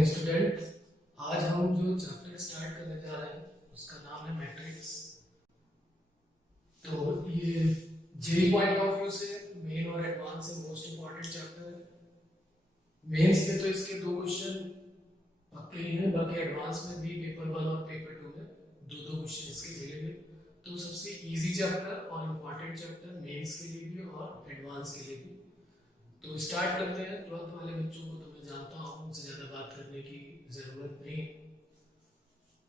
Morning student. आज हम जो चैप्टर स्टार्ट करने जा रहे हैं उसका नाम है मैट्रिक्स। तो ये जेई पॉइंट ऑफ व्यू से मेन और एडवांस से मोस्ट इंपॉर्टेंट चैप्टर है। मेंस में तो इसके दो क्वेश्चन पक्के ही हैं, बाकी एडवांस में भी पेपर 1 और पेपर 2 में दो क्वेश्चन इसके मिलेंगे। तो सबसे इजी चैप्टर और इम्पॉर्टेंट चैप्टर मेंस के लिए भी और एडवांस के लिए भी। तो स्टार्ट करते हैं। 12th वाले बच्चों को तो मैं जानता हूँ, उनसे ज़्यादा बात करने की ज़रूरत नहीं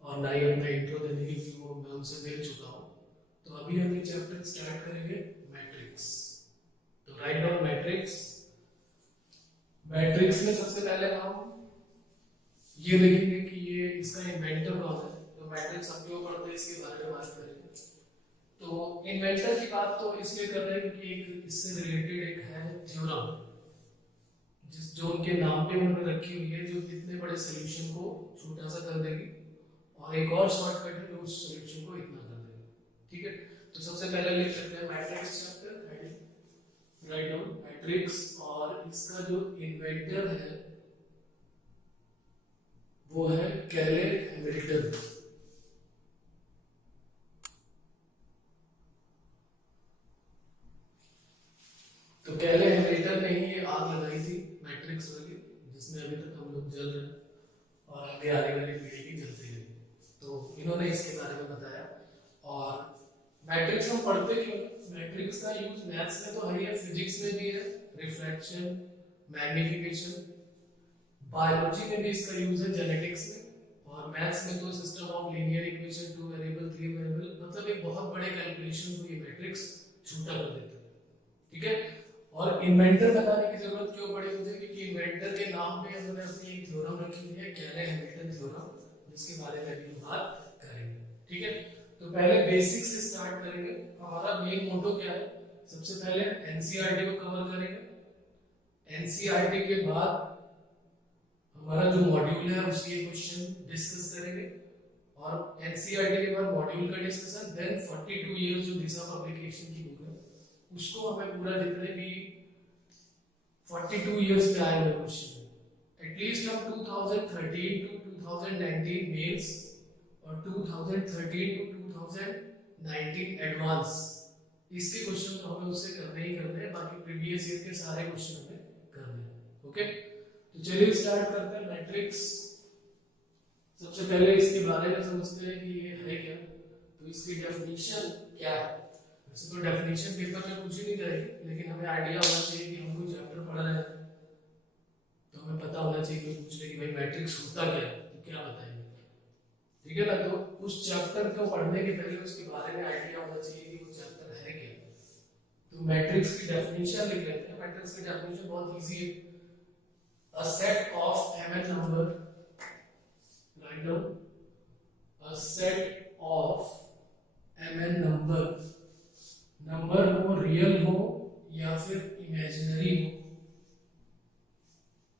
और ना ही अपना इंट्रो देने की, क्योंकि वो मैं उनसे मिल चुका हूँ। तो अभी हम ये चैप्टर स्टार्ट करेंगे मैट्रिक्स। तो राइट डाउन मैट्रिक्स। मैट्रिक्स में सबसे पहले हम ये देखेंगे कि ये इसका इन्वेंटर कौन है। तो मैट्रिक्स हम क्यों पढ़ते हैं इसके बारे में बात करेंगे। तो इन्वेंटर की बात तो इसलिए कर रहे हैं क्योंकि एक इससे रिलेटेड एक है थ्योरम, जो उनके नाम पे उन्होंने रखी हुई है, जो इतने बड़े सॉल्यूशन को छोटा सा कर देगी, और एक और शॉर्टकट है जो उस सॉल्यूशन को इतना कर देगा। ठीक है, तो सबसे पहले लिख लेते हैं matrix chapter, write down matrix. और इसका जो इन्वेंटर है वो है कैले हैमिल्टन। तो कैले हैमिल्टन ने ही आग लगाई थी मैट्रिक्स वाली, जिसमें अभी तक हम लोग जल रहे हैं और आगे आने वाली पीढ़ी भी जलती रहेगी। तो इन्होंने इसके बारे में बताया। और मैट्रिक्स हम पढ़ते क्यों? मैट्रिक्स का यूज मैथ्स में तो है ही है, फिजिक्स में भी है, रिफ्लेक्शन, मैग्निफिकेशन, बायोलॉजी में भी इसका यूज है, जेनेटिक्स में, और मैथ्स में तो system of linear equation, 2 variable 3 variable, मतलब एक बहुत बड़े कैलकुलेशन को ये मैट्रिक्स छोटा कर देता है। ठीक है, और इन्वेंटर बताने की जरूरत क्यों पड़ी मुझे, क्योंकि इन्वेंटर के नाम पे उन्होंने अपनी एक थ्योरम रखी हुई है, कैले हैमिल्टन थ्योरम, जिसके बारे में भी बात करेंगे। ठीक है, तो पहले बेसिक से स्टार्ट करेंगे। हमारा मेन मोटो क्या है? सबसे पहले एनसीईआरटी को कवर करेंगे। एनसीईआरटी के बाद हमारा जो मॉड्यूल है उसके क्वेश्चन डिस्कस करेंगे, और एनसीईआरटी के बाद मॉड्यूल का डिस्कशन, देन 42 इयर्स जो दिशा पब्लिकेशन की बुक है उसको हमें पूरा जितने भी 42 इयर्स में आए हुए क्वेश्चन, एटलीस्ट हम 2013 टू 2019 मेंस और 2013 टू 2019 एडवांस, इसके क्वेश्चन तो हमें उससे करने ही करने हैं, बाकी प्रीवियस ईयर के सारे क्वेश्चन हमें करने हैं। ओके, तो चलिए स्टार्ट करते हैं मैट्रिक्स। सबसे पहले इसके बारे में समझते हैं कि ये है क्या। तो इसकी डेफिनेशन क्या है? वैसे तो डेफिनेशन पेपर में पूछी नहीं जाएगी, लेकिन हमें आइडिया होना चाहिए कि हम कोई चैप्टर पढ़ रहे हैं तो हमें पता होना चाहिए कि पूछ ले कि भाई मैट्रिक्स होता क्या है, तो क्या बताएंगे। ठीक है ना, तो उस चैप्टर को पढ़ने के पहले उसके बारे में आइडिया होना चाहिए कि वो चैप्टर है क्या। तो मैट्रिक्स की डेफिनेशन लिख लेते हैं। मैट्रिक्स की डेफिनेशन बहुत इजी है, a set of mn number, write down, a set of mn number, number हो रियल हो या फिर इमेजिनरी हो,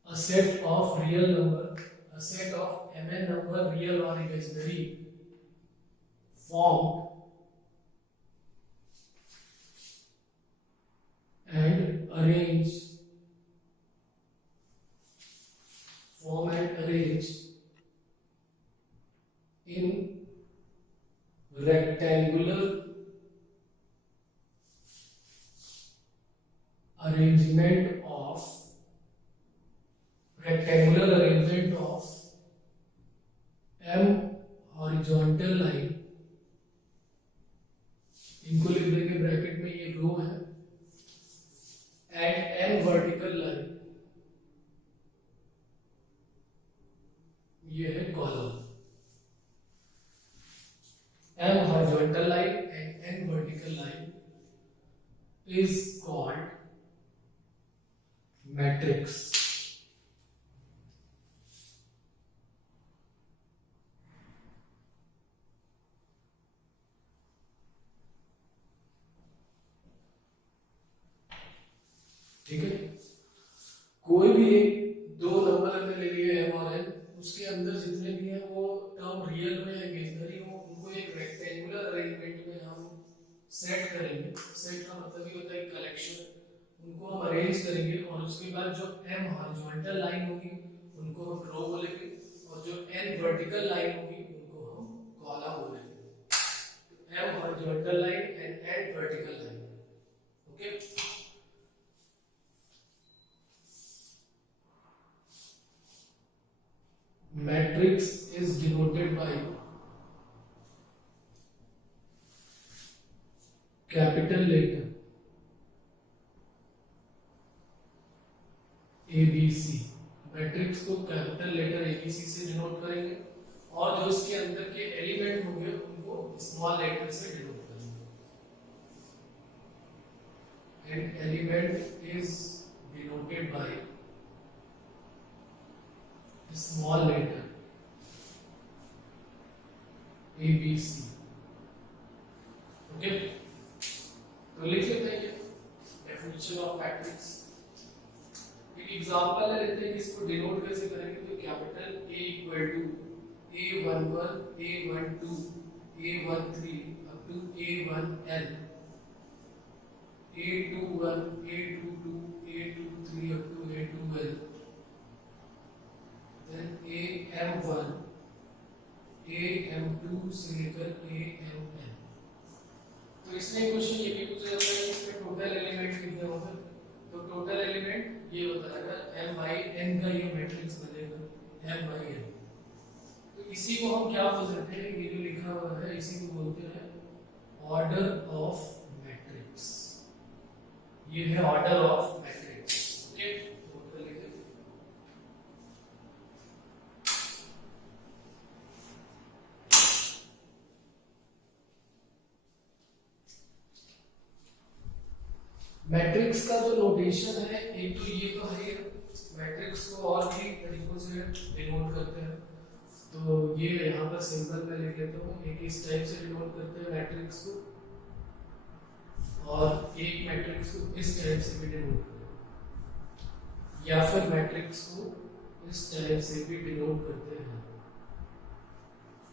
a set of real number, a set of mn number real or imaginary formed and arranged, form and arranged in rectangular arrangement of m horizontal line, इनको लिख देंगे bracket में, ये रो है, and n vertical line, ये है column. m horizontal line and n vertical line is called matrix. ठीक है, कोई भी दो नंबर हमने ले लिए m और n, उसके अंदर जितने भी हैं वो टर्म रियल हो या इमेजिनरी हो, उनको एक रेक्टेंगुलर अरेंजमेंट में हम सेट करेंगे। सेट का मतलब ये होता है कलेक्शन, उनको हम अरेंज करेंगे, और उसके बाद जो m हॉरिजॉन्टल लाइन होगी उनको हम रो बोलेंगे, वर्टिकल लाइन होगी उनको हम कॉलम बोलेंगे। M horizontal line and N vertical line. Okay, matrix is denoted by capital letter ABC। Matrix को कैपिटल लेटर ABC से डिनोट करेंगे और जो इसके अंदर के एलिमेंट होंगे उनको स्मॉल लेटर से डिनोट करेंगे। And element is denoted by small letter ABC। Okay, तो लिख लेते हैं डेफिनेशन ऑफ मैट्रिक्स। एक एग्जांपल लेते हैं कि इसको डिनोट कैसे करेंगे। तो capital A equal to A11 A12 A13 up to A1n, A21 A22 A23 up to A2n, then AM1 AM2 से लेकर AMN। तो इसमें क्वेश्चन ये भी पूछा जाता है कि इसमें टोटल एलिमेंट कितने होंगे। तो टोटल एलिमेंट ये बताएगा m by n का ये मैट्रिक्स बनेगा m by n। तो इसी को हम क्या बोल सकते हैं, ये जो लिखा हुआ है इसी को बोलते हैं ऑर्डर ऑफ मैट्रिक्स। ये है order of matrix. Okay, matrix का जो नोटेशन है, एक तो ये तो है, मैट्रिक्स को और भी तरीकों से डिनोट करते हैं। तो ये यहाँ पर सिंबल में लिख लेता हूँ। एक इस टाइप से डिनोट करते हैं मैट्रिक्स को, और एक मैट्रिक्स को इस टाइप से भी डिनोट करते हैं, या फिर मैट्रिक्स को इस टाइप से भी डिनोट करते हैं।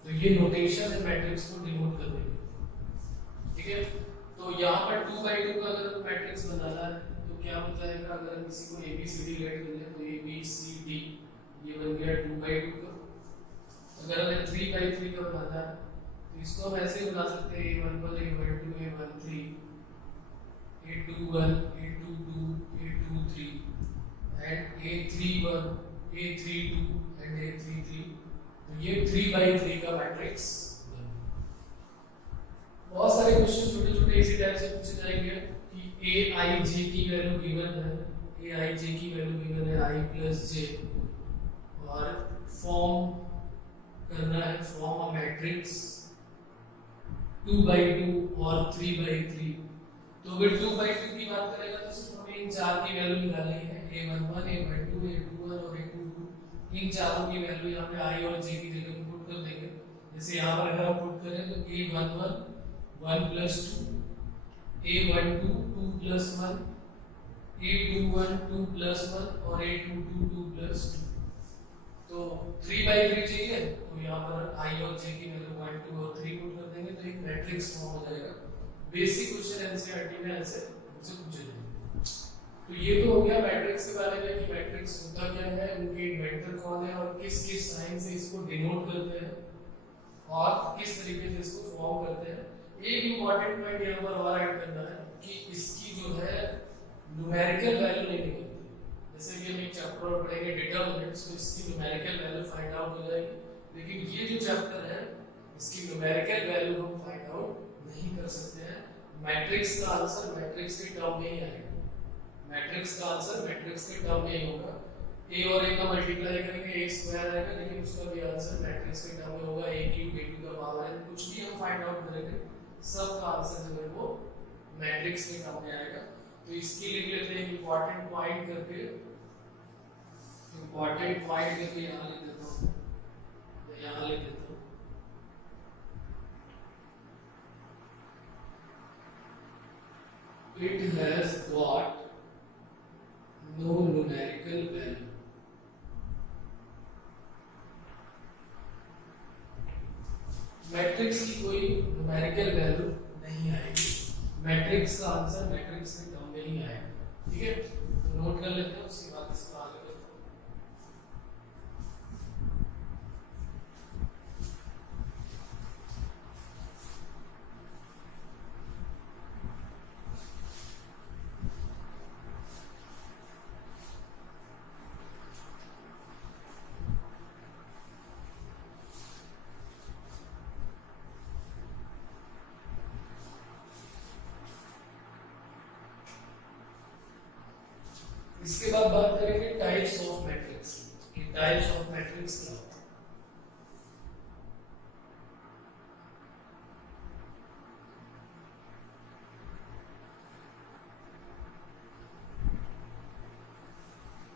तो ये नोटेशन है मैट्रिक्स को डिनोट करने की। ठीक है, तो यहाँ पर 2 by 2 का अगर मैट्रिक्स बनाना है तो क्या बन जाएगा। अगर हम किसी को ABCD लेट कर लें तो ABCD ये बन गया 2 by 2 का। अगर हमें 3 by 3 का बनाना है तो इसको हम ऐसे बना सकते हैं A11 A12 A13 A21 A22 A23 and A31 A32 and A33। तो ये 3 by 3 का मैट्रिक्स। बहुत सारे क्वेश्चन छोटे छोटे इसी टाइप से पूछे जाएंगे कि aij की वैल्यू गिवन है, aij की वैल्यू गिवन है I plus j, और फॉर्म करना है फॉर्म अ मैट्रिक्स 2 by 2 और 3 by 3। तो अगर 2 by 2 की बात करेगा तो सिर्फ हमें इन चार की वैल्यू निकालनी है, A11 A12 A21 और A22। इन चारों की वैल्यू यहाँ पे I और j की जगह पुट कर देंगे। जैसे यहाँ पर अगर हम पुट करें तो A11 1 plus 2, A12 2 plus 1, A21 2 plus 1 और A22 2 plus 2। तो 3 by 3 चाहिए तो यहाँ पर I और J की वैल्यू 1 2 और 3 पुट कर देंगे तो एक मैट्रिक्स फॉर्म हो जाएगा। बेसिक क्वेश्चन एनसीईआरटी में ऐसे हमसे पूछे जाएंगे। तो ये तो हो गया मैट्रिक्स के बारे में कि मैट्रिक्स होता क्या है, उनके इन्वेंटर कौन है और किस किस साइन से इसको डिनोट करते हैं और किस तरीके से इसको फॉर्म करते हैं। एक इंपॉर्टेंट पॉइंट यहाँ पर और ऐड करना है कि इसकी जो है न्यूमेरिकल वैल्यू नहीं निकलती। जैसे कि हम एक चैप्टर और पढ़ेंगे डिटरमिनेंट्स, तो इसकी न्यूमेरिकल वैल्यू फाइंड आउट हो जाएगी, लेकिन ये जो चैप्टर है इसकी न्यूमेरिकल वैल्यू हम फाइंड आउट नहीं कर सकते हैं। मैट्रिक्स का आंसर मैट्रिक्स के टर्म में ही आएगा, मैट्रिक्स का आंसर मैट्रिक्स के टर्म में ही होगा। a और a का मल्टीप्लाई करेंगे a स्क्वायर आएगा, लेकिन उसका भी आंसर मैट्रिक्स के टर्म में होगा। a क्यूब a टू का पावर n, कुछ भी हम फाइंड आउट करेंगे सब का आंसर जो है वो मैट्रिक्स के टर्म में आएगा। तो इसकी लिख लेते हैं इंपॉर्टेंट पॉइंट करके, इंपॉर्टेंट पॉइंट करके यहाँ लिख देता हूँ, यहाँ लिख देता हूँ it has got no numerical value। Matrix की कोई न्यूमेरिकल वैल्यू नहीं आएगी, मैट्रिक्स का आंसर मैट्रिक्स के टर्म में ही आएगा। ठीक है, तो नोट कर लेते हैं, उसके बाद इसको आगे करते हैं। इसके बाद बात करेंगे टाइप्स ऑफ मैट्रिक्स कि टाइप्स ऑफ मैट्रिक्स क्या होता है।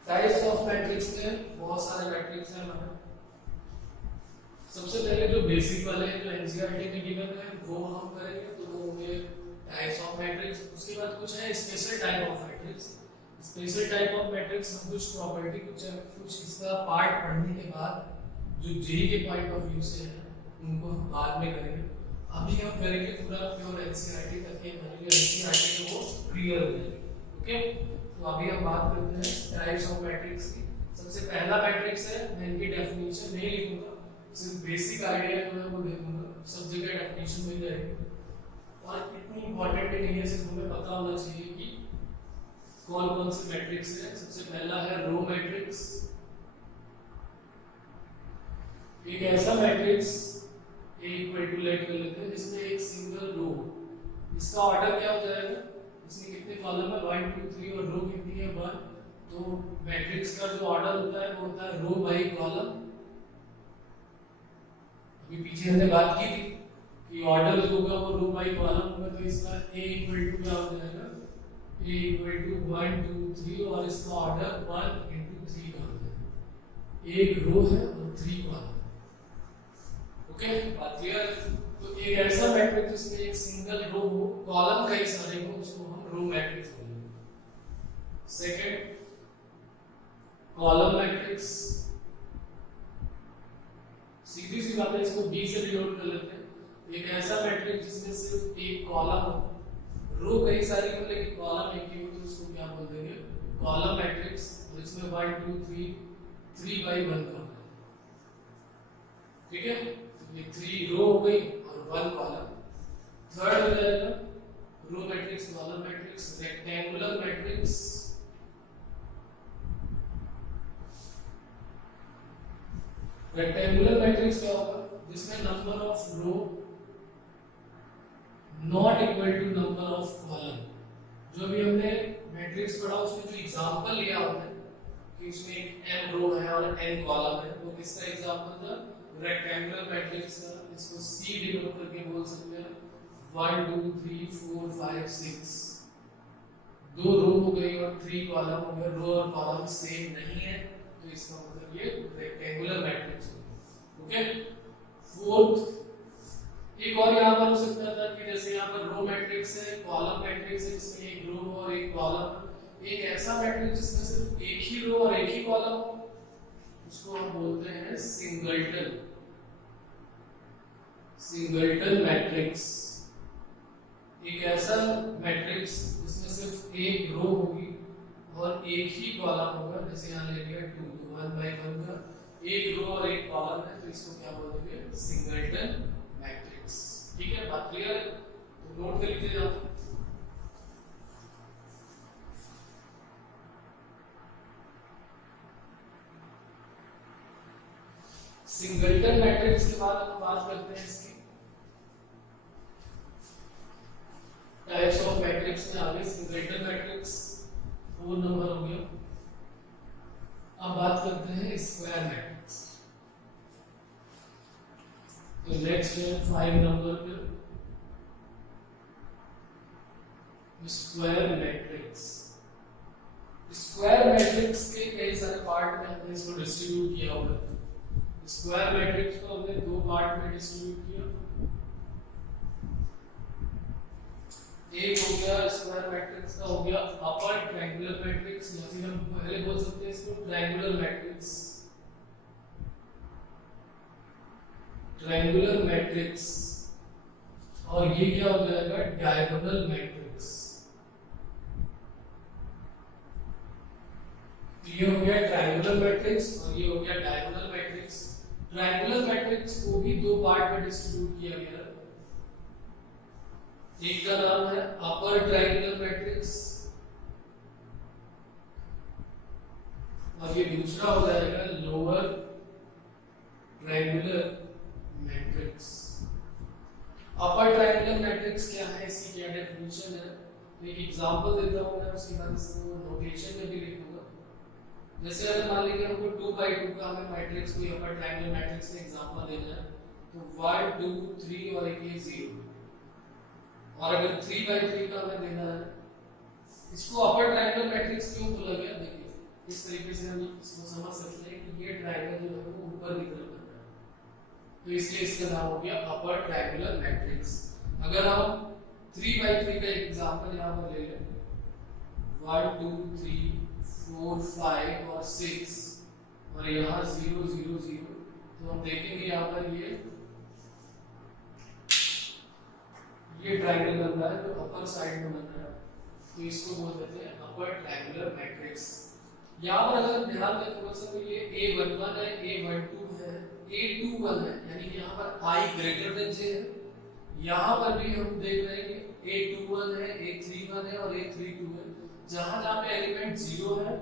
टाइप्स ऑफ मैट्रिक्स में बहुत सारे मैट्रिक्स हैं हमारे। सबसे पहले जो बेसिक वाले हैं जो एनसीईआरटी में गिवन है वो हम करेंगे, तो वो होंगे टाइप्स ऑफ मैट्रिक्स। उसके बाद कुछ है special type of matrix. Special type of matrix हम कुछ प्रॉपर्टी कुछ इसका पार्ट पढ़ने के बाद जो जेई के पॉइंट ऑफ व्यू से है उनको हम बाद में करेंगे। अभी हम करेंगे पूरा प्योर एनसीईआरटी तक के, मतलब एनसीईआरटी को वो क्लियर हो जाएगी। ओके, तो अभी हम बात करते हैं टाइप्स ऑफ मैट्रिक्स की। सबसे पहला मैट्रिक्स है, मैं इनकी डेफिनेशन नहीं लिखूंगा, सिर्फ बेसिक आइडिया जो है वो दे दूंगा, सब जगह डेफिनेशन मिल जाएगी और इतनी इंपॉर्टेंट भी नहीं है, सिर्फ हमें पता होना चाहिए कि कौन कौन से मैट्रिक्स है। सबसे पहला है रो मैट्रिक्स। एक ऐसा matrix A equal to let कर लेते हैं जिसमें एक सिंगल रो, इसका ऑर्डर क्या हो जाएगा, इसमें कितने कॉलम है 1 2 3 और रो कितनी है 1, तो मैट्रिक्स का जो ऑर्डर होता है वो होता है रो बाई कॉलम। अभी पीछे हमने बात की थी कि ऑर्डर जो होगा वो रो बाई कॉलम होगा, तो इसका A इक्वल टू क्या हो जाएगा, A इक्वल टू 1 2 3 और इसका ऑर्डर 1 into 3 का हो जाएगा। एक रो है और 3 कॉलम। ओके, बात क्लियर। तो एक ऐसा मैट्रिक्स जिसमें एक सिंगल रो हो, कॉलम कई सारे हो, उसको हम रो मैट्रिक्स बोलेंगे। Second, column matrix. सीधी सी बात है, इसको बी से डिनोट कर लेते हैं। एक ऐसा मैट्रिक्स जिसमें सिर्फ एक कॉलम हो, रो कई सारी हो लेकिन कॉलम एक ही हो, तो उसको क्या बोल देंगे, कॉलम मैट्रिक्स। और इसमें 1 2 3 3 by 1 का, ठीक है, तो ये 3 रो हो गई और 1 कॉलम। थर्ड हो जाएगा row matrix, column matrix, rectangular matrix. Rectangular matrix क्या होगा, जिसमें number of row not equal to number of column. जो भी हमने मैट्रिक्स पढ़ा उसमें जो एग्जांपल लिया हमने कि उसमें एक n रो है और n कॉलम है, वो किसका एग्जांपल था, रेक्टेंगुलर मैट्रिक्स का। इसको C डिनोट करके बोल सकते हैं 1 2 3 4 5 6, 2 रो हो गई और 3 कॉलम हो गए। रो और कॉलम सेम नहीं है, तो इसका मतलब ये रेक्टेंगुलर मैट्रिक्स है। ओके, फोर्थ, एक और यहाँ पर हो सकता था कि जैसे यहाँ पर रो मैट्रिक्स है, कॉलम मैट्रिक्स है जिसमें एक रो और एक कॉलम। एक ऐसा मैट्रिक्स जिसमें सिर्फ एक ही रो और एक ही कॉलम हो, उसको हम बोलते हैं सिंगलटन। Singleton matrix. एक ऐसा मैट्रिक्स जिसमें सिर्फ एक रो होगी और एक ही कॉलम होगा, जैसे यहाँ ले लिया 2, तो 1 by 1 का एक रो और एक कॉलम है, तो इसको क्या बोलेंगे, सिंगलटन मैट्रिक्स। ठीक है, बात क्लियर है, तो नोट कर लीजिए आप। सिंगलटन मैट्रिक्स के बाद हम बात करते हैं इसकी टाइप्स ऑफ मैट्रिक्स में। आगे सिंगलटन मैट्रिक्स 4 नंबर हो गया। अब बात करते हैं स्क्वायर मैट्रिक्स। तो नेक्स्ट है 5 नंबर पे स्क्वायर मैट्रिक्स। स्क्वायर मैट्रिक्स के कई सारे पार्ट में हमने इसको डिस्ट्रीब्यूट किया हुआ है। स्क्वायर मैट्रिक्स को हमने 2 पार्ट में डिस्ट्रीब्यूट किया। एक हो गया स्क्वायर मैट्रिक्स का हो गया अपर ट्रायंगुलर मैट्रिक्स, या फिर हम पहले बोल सकते हैं इसको ट्रायंगुलर मैट्रिक्स। Triangular matrix. और ये क्या हो जाएगा, डायगोनल मैट्रिक्स। ये हो गया ट्रायंगुलर मैट्रिक्स और ये हो गया डायगोनल मैट्रिक्स। ट्रायंगुलर मैट्रिक्स को भी 2 पार्ट में डिस्ट्रीब्यूट किया गया है। एक का नाम है अपर ट्रायंगुलर मैट्रिक्स और ये दूसरा हो जाएगा lower triangular matrix. Upper triangular matrix क्या है, इसकी क्या डेफिनेशन है, तो एक एग्जांपल देता हूं मैं, उसके बाद इसको नोटेशन में भी लिखूंगा। जैसे अगर मान लीजिए हमको 2 by 2 का हमें मैट्रिक्स कोई अपर ट्रायंगुलर मैट्रिक्स का एग्जांपल देना है, तो 1 2 3 और एक ये 0, और अगर 3 by 3 का हमें देना है, इसको अपर ट्रायंगुलर मैट्रिक्स क्यों बोला गया, देखिए इस तरीके से हम इसको समझ सकते हैं कि ये ट्रायंगल जो है वो ऊपर की तरफ बन रहा है, तो इसलिए इसका नाम हो गया अपर ट्रायंगुलर मैट्रिक्स। अगर हम 3 by 3 का एक एग्जांपल यहाँ पर ले लें, 1 2 3 4 5 और 6 और यहाँ 0 0 0, तो हम देखेंगे यहाँ पर ये ट्रायंगल बन रहा है जो अपर साइड में बन रहा है, तो इसको बोल देते हैं अपर ट्रायंगुलर मैट्रिक्स। यहाँ पर अगर ध्यान दें थोड़ा सा, तो ये A11 है, A12 है, A21 है, यानी कि यहाँ पर I ग्रेटर देन J है। यहाँ पर भी हम देख रहे हैं कि A21 है, A31 है और A32 है। जहाँ जहाँ पे एलिमेंट 0 है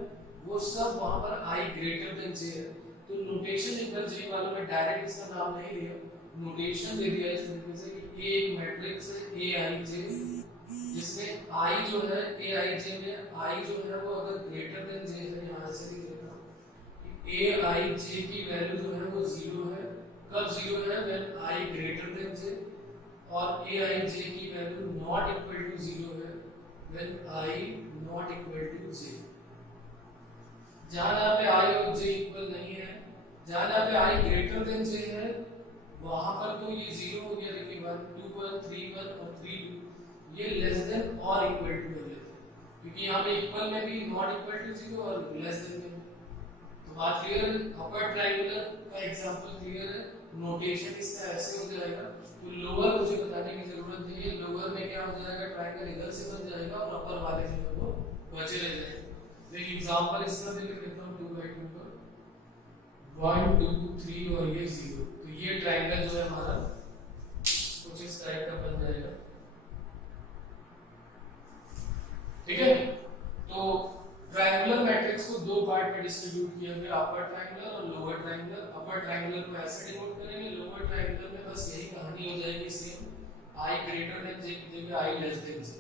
वो सब वहाँ पर I ग्रेटर देन J है। तो नोटेशन इधर J वालों में डायरेक्ट इसका नाम नहीं लिया, नोटेशन दे दिया इस तरीके से कि A एक मैट्रिक्स है Aij, जिसमें I जो है Aij में I जो है वो अगर ग्रेटर देन J है, यहाँ से लिख लेता हूँ Aij की वैल्यू जो है वो 0 है। कब 0 है? When I greater than J, और Aij की वैल्यू नॉट इक्वल टू 0 है when I not equal to J। जहाँ पे I और J इक्वल नहीं है, जहाँ पे I ग्रेटर देन J है, वहां पर तो ये 0 हो गया, देखिए 1 2 1 3 1 और 3 2, ये लेस देन और इक्वल टू कर लेते हैं, क्योंकि यहाँ पे इक्वल में भी नॉट इक्वल टू 0 और लेस देन में भी। तो बात क्लियर है, अपर ट्रायंगुलर का एग्जांपल क्लियर है। नोटेशन इसका ऐसे हो जाएगा, तो लोअर मुझे बताने की जरूरत नहीं है, लोअर में क्या हो जाएगा, ट्रायंगल इधर से बन जाएगा और अपर वाले जो है वो बचे रह जाएंगे। तो एक एग्जांपल इसका भी लिख देता हूँ 2 by 2 पर, 1 2 3 और ये 0, तो ये ट्रायंगल जो है हमारा कुछ इस टाइप का बन जाएगा, ठीक है। तो ट्रायंगुलर मैट्रिक्स को दो पार्ट में डिस्ट्रीब्यूट किया गया, अपर ट्रायंगुलर और लोअर ट्रायंगुलर। अपर ट्रायंगुलर को ऐसे डिनोट करेंगे, लोअर ट्रायंगुलर में बस यही कहानी हो जाएगी same, I greater than J की जगह I less than J,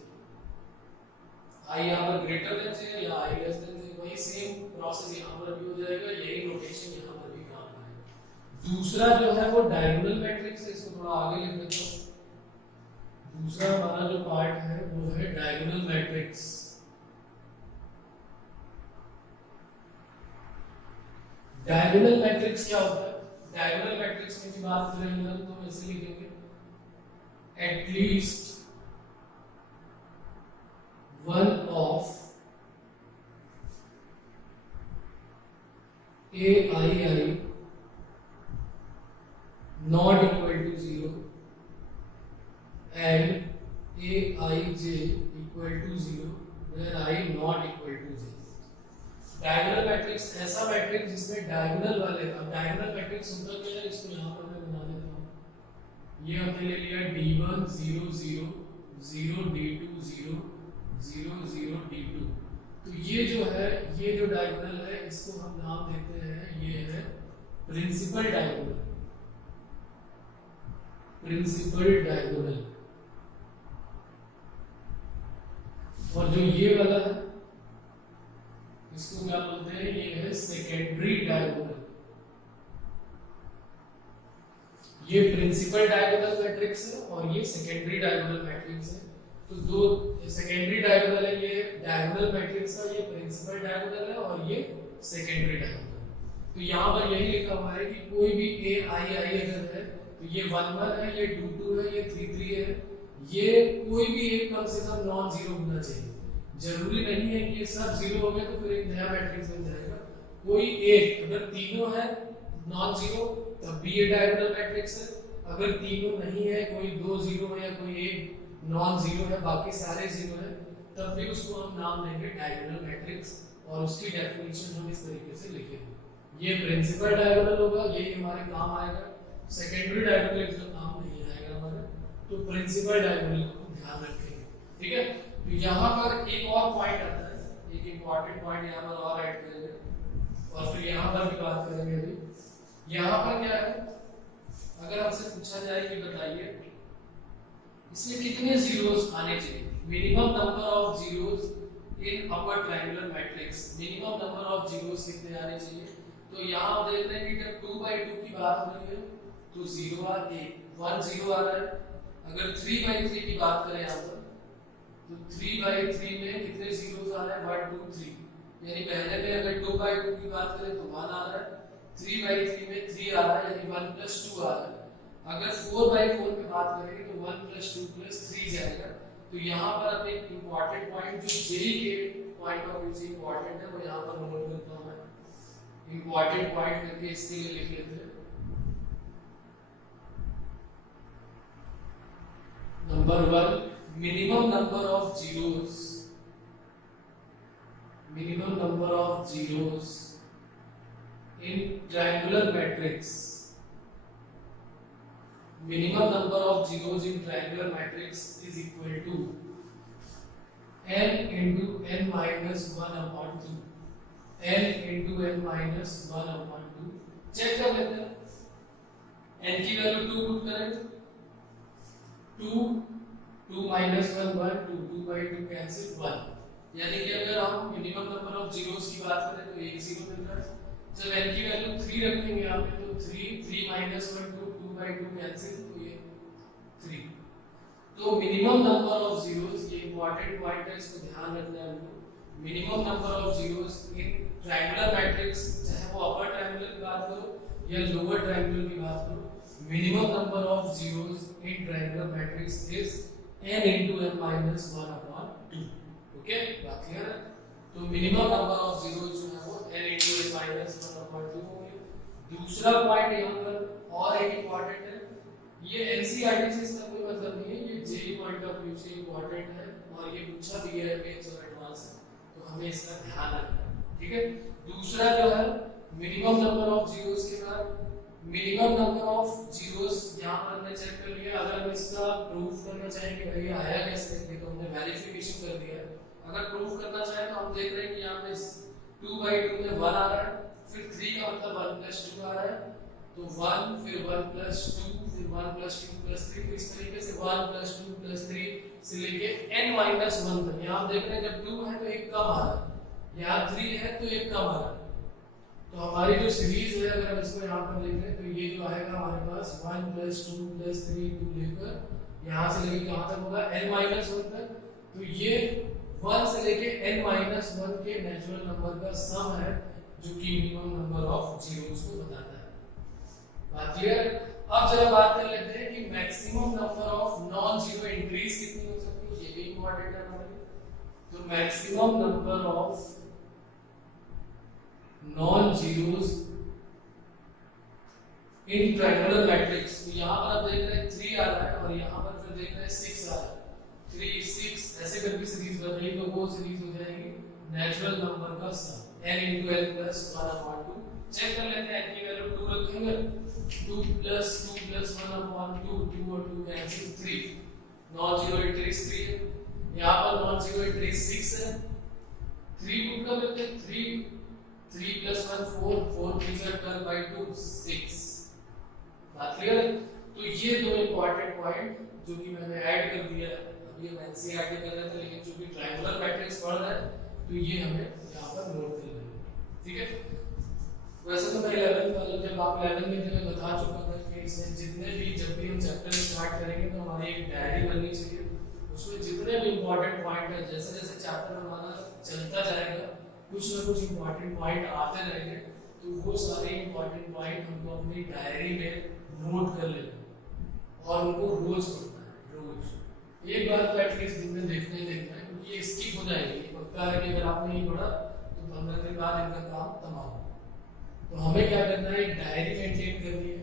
I यहाँ पर ग्रेटर देन J या I लेस देन J, वही सेम प्रोसेस यहाँ पर भी हो जाएगा, यही नोटेशन यहाँ पर भी काम आएगा। दूसरा जो है वो डायगोनल मैट्रिक्स है, इसको थोड़ा आगे लिख देता हूँ। दूसरा हमारा जो पार्ट है वो है डायगोनल मैट्रिक्स। डायगोनल मैट्रिक्स क्या होता है? डायगोनल मैट्रिक्स में की बात करेंगे हम तो ऐसे लिखेंगे, at least one of AII not equal to 0 and Aij equal to 0 where I not equal to 0। Diagonal matrix ऐसा मैट्रिक्स जिसमें डायगोनल वाले, अब डायगोनल मैट्रिक्स होता क्या है, इसको यहाँ पर मैं बना देता हूँ। ये हमने ले लिया D1 0 0 0 D2 0 0 0 D2, तो ये जो है, ये जो डायगोनल है इसको हम नाम देते हैं, ये है प्रिंसिपल डायगोनल, प्रिंसिपल डायगोनल। और जो ये वाला है इसको क्या बोलते हैं, ये है सेकेंडरी डायगोनल। ये प्रिंसिपल डायगोनल मैट्रिक्स है और ये सेकेंडरी डायगोनल मैट्रिक्स है। तो दो सेकेंडरी डायगोनल है, ये डायगोनल मैट्रिक्स का, ये प्रिंसिपल डायगोनल है और ये सेकेंडरी डायगोनल। तो यहाँ पर यही लिखा हुआ है कि कोई भी AII अगर है तो ये 1 1 है, ये 2 2 है, ये 3 3 है, ये कोई भी एक कम से कम नॉन जीरो होना चाहिए। जरूरी नहीं है कि ये सब जीरो हो गए तो फिर एक नया मैट्रिक्स बन जाएगा। कोई एक, अगर तीनों है नॉन जीरो तब भी ये डायगोनल मैट्रिक्स है, अगर तीनों नहीं है, कोई 2 जीरो है या कोई एक नॉन जीरो है, बाकी सारे जीरो है, तब भी उसको हम नाम देंगे डायगोनल मैट्रिक्स और उसकी डेफिनेशन हम इस तरीके से लिखेंगे। ये प्रिंसिपल डायगोनल होगा, ये हमारे काम आएगा, सेकेंडरी डायगोनल का काम नहीं आएगा हमारे, तो प्रिंसिपल डायगोनल को ध्यान रखेंगे, ठीक है। तो यहाँ पर एक और पॉइंट आता है, एक इंपॉर्टेंट पॉइंट यहाँ पर और ऐड करेंगे और फिर यहाँ पर भी बात करेंगे। अभी यहाँ पर क्या है, अगर हमसे पूछा जाए कि बताइए इसमें कितने जीरोस आने चाहिए, minimum number of zeros in upper triangular matrix minimum number of zeros कितने आने चाहिए। तो यहाँ आप देख रहे हैं कि जब 2/2 की बात हो रही है तो 0 आ 1 0 आ रहा है। अगर 3/3 की बात करें यहाँ पर तो 3/3 में कितने जीरोस आ रहे हैं 1 2 3, यानी पहले में अगर 2/2 की बात करें तो 1 आ रहा है, 3/3 में 3 आ रहा है यानी 1 + 2 आ रहा है। अगर 4/4 पे बात करेंगे तो 1 + 2 + 3 जाएगा। तो यहाँ पर अब एक इम्पॉर्टेंट पॉइंट जो जेई के पॉइंट ऑफ व्यू से इम्पॉर्टेंट है वो यहाँ पर नोट करता हूँ मैं, इम्पॉर्टेंट पॉइंट करके इसके लिए लिख लेते हैं। Number 1, minimum number of zeros, minimum number of zeros in triangular matrix, minimum number of zeros in triangular matrix is equal to n into n minus 1 upon 2, n into n minus 1 upon 2। Check कर लेते हैं, n की value 2 put करें, 2 2 minus 1 1 2 2/2 cancel 1, यानी कि अगर हम minimum number of zeros की बात करें तो एक जीरो मिल रहा है। जब n की वैल्यू 3 रखेंगे यहाँ पे तो 3 3 minus 1 2 2/2 कैंसिल, तो ये 3। तो मिनिमम नंबर ऑफ जीरोस, ये इंपॉर्टेंट पॉइंट है, इसको ध्यान रखना है हमको। Minimum number of zeros in triangular matrix, चाहे वो अपर ट्रायंगुलर की बात करो या लोअर ट्रायंगुलर की बात करो, minimum number of zeros in triangular matrix is n into n minus 1 upon 2। Okay, बात क्लियर है। तो मिनिमम नंबर ऑफ जीरोस जो है वो n into n minus 1 upon 2 होंगे। दूसरा पॉइंट यहाँ पर और एक इंपॉर्टेंट है, ये एनसीईआरटी से इसका कोई मतलब नहीं है, ये जेईई पॉइंट ऑफ व्यू से इंपॉर्टेंट है और ये पूछा भी है मेंस और एडवांस में, तो हमें इसका ध्यान रखना है, ठीक है। दूसरा जो है मिनिमम नंबर ऑफ जीरोस के बाद मिनिमम नंबर ऑफ जीरोस यहाँ पर हमने चेक कर लिया। अगर हम इसका प्रूफ करना चाहेंगे भाई आया कैसे, देखो हमने वेरिफिकेशन कर दिया है। अगर प्रूफ करना चाहे तो हम देख रहे हैं कि यहाँ पे 2/2 में 1 आ रहा है, फिर 3 का मतलब 1 + 2 आ रहा है, तो 1 फिर 1 + 2 फिर 1 + 2 + 3, तो इस तरीके से 1 + 2 + 3 से लेके n - 1 तक। यहाँ आप देख रहे हैं जब 2 है तो एक कम आ रहा है, यहाँ 3 है तो एक कम आ रहा है। तो हमारी जो सीरीज है अगर हम इसको यहाँ पर लिख लें तो ये जो आएगा हमारे पास 1 + 2 + 3 2 लेकर यहाँ से लेके कहाँ तक होगा n - 1 तक। तो ये 1 से लेके n - 1 के नेचुरल नंबर का सम है जो कि मिनिमम नंबर ऑफ जीरोस को बताता है। बात क्लियर। अब जरा बात कर लेते हैं कि maximum number of non zero entries कितनी हो सकती है, ये भी इंपॉर्टेंट है हमारे लिए। तो maximum number of non zeros in triangular matrix, तो यहाँ पर आप देख रहे हैं 3 आ रहा है और यहाँ पर फिर देख रहे हैं 6 आ रहा है, 3 6 ऐसे करके सीरीज बदली तो वो सीरीज हो जाएगी नेचुरल नंबर का sum n into n plus 1 upon 2। Check कर लेते हैं n की वैल्यू 2 रखेंगे, 2 plus 2 plus 1 upon 2, 2 और 2 कैंसिल 3, नॉन जीरो एंट्रीज 3 है, यहाँ पर नॉन जीरो एंट्रीज 6 है, 3 पुट कर लेते हैं, 3 plus 1 4, 4 3 are 12/2 6। बात क्लियर है। तो ये दो इंपॉर्टेंट पॉइंट जो कि मैंने ऐड कर दिया है, अभी हम एनसीईआरटी कर रहे थे लेकिन चूंकि ट्रायंगुलर मैट्रिक्स पढ़ रहे हैं तो ये हमें यहाँ पर नोट कर लेना है, ठीक है। वैसे तो मैं 11 मतलब जब आप 11 में थे मैं बता चुका था कि इसमें जितने भी जब भी हम चैप्टर स्टार्ट करेंगे तो हमारी एक डायरी बननी चाहिए, उसमें जितने भी इंपॉर्टेंट पॉइंट है जैसे जैसे चैप्टर हमारा चलता जाएगा कुछ ना कुछ इंपॉर्टेंट पॉइंट आते रहेंगे, तो वो सारे इंपॉर्टेंट पॉइंट हमको अपनी डायरी में नोट कर लेना और उनको रोज पढ़ना है, रोज एक बार तो एटलीस्ट दिन में देखना ही देखना है, क्योंकि ये स्किप हो जाएगी। पक्का है कि अगर आपने नहीं पढ़ा तो 15 दिन बाद इनका काम तमाम। तो हमें क्या करना है, एक डायरी मेंटेन करनी है,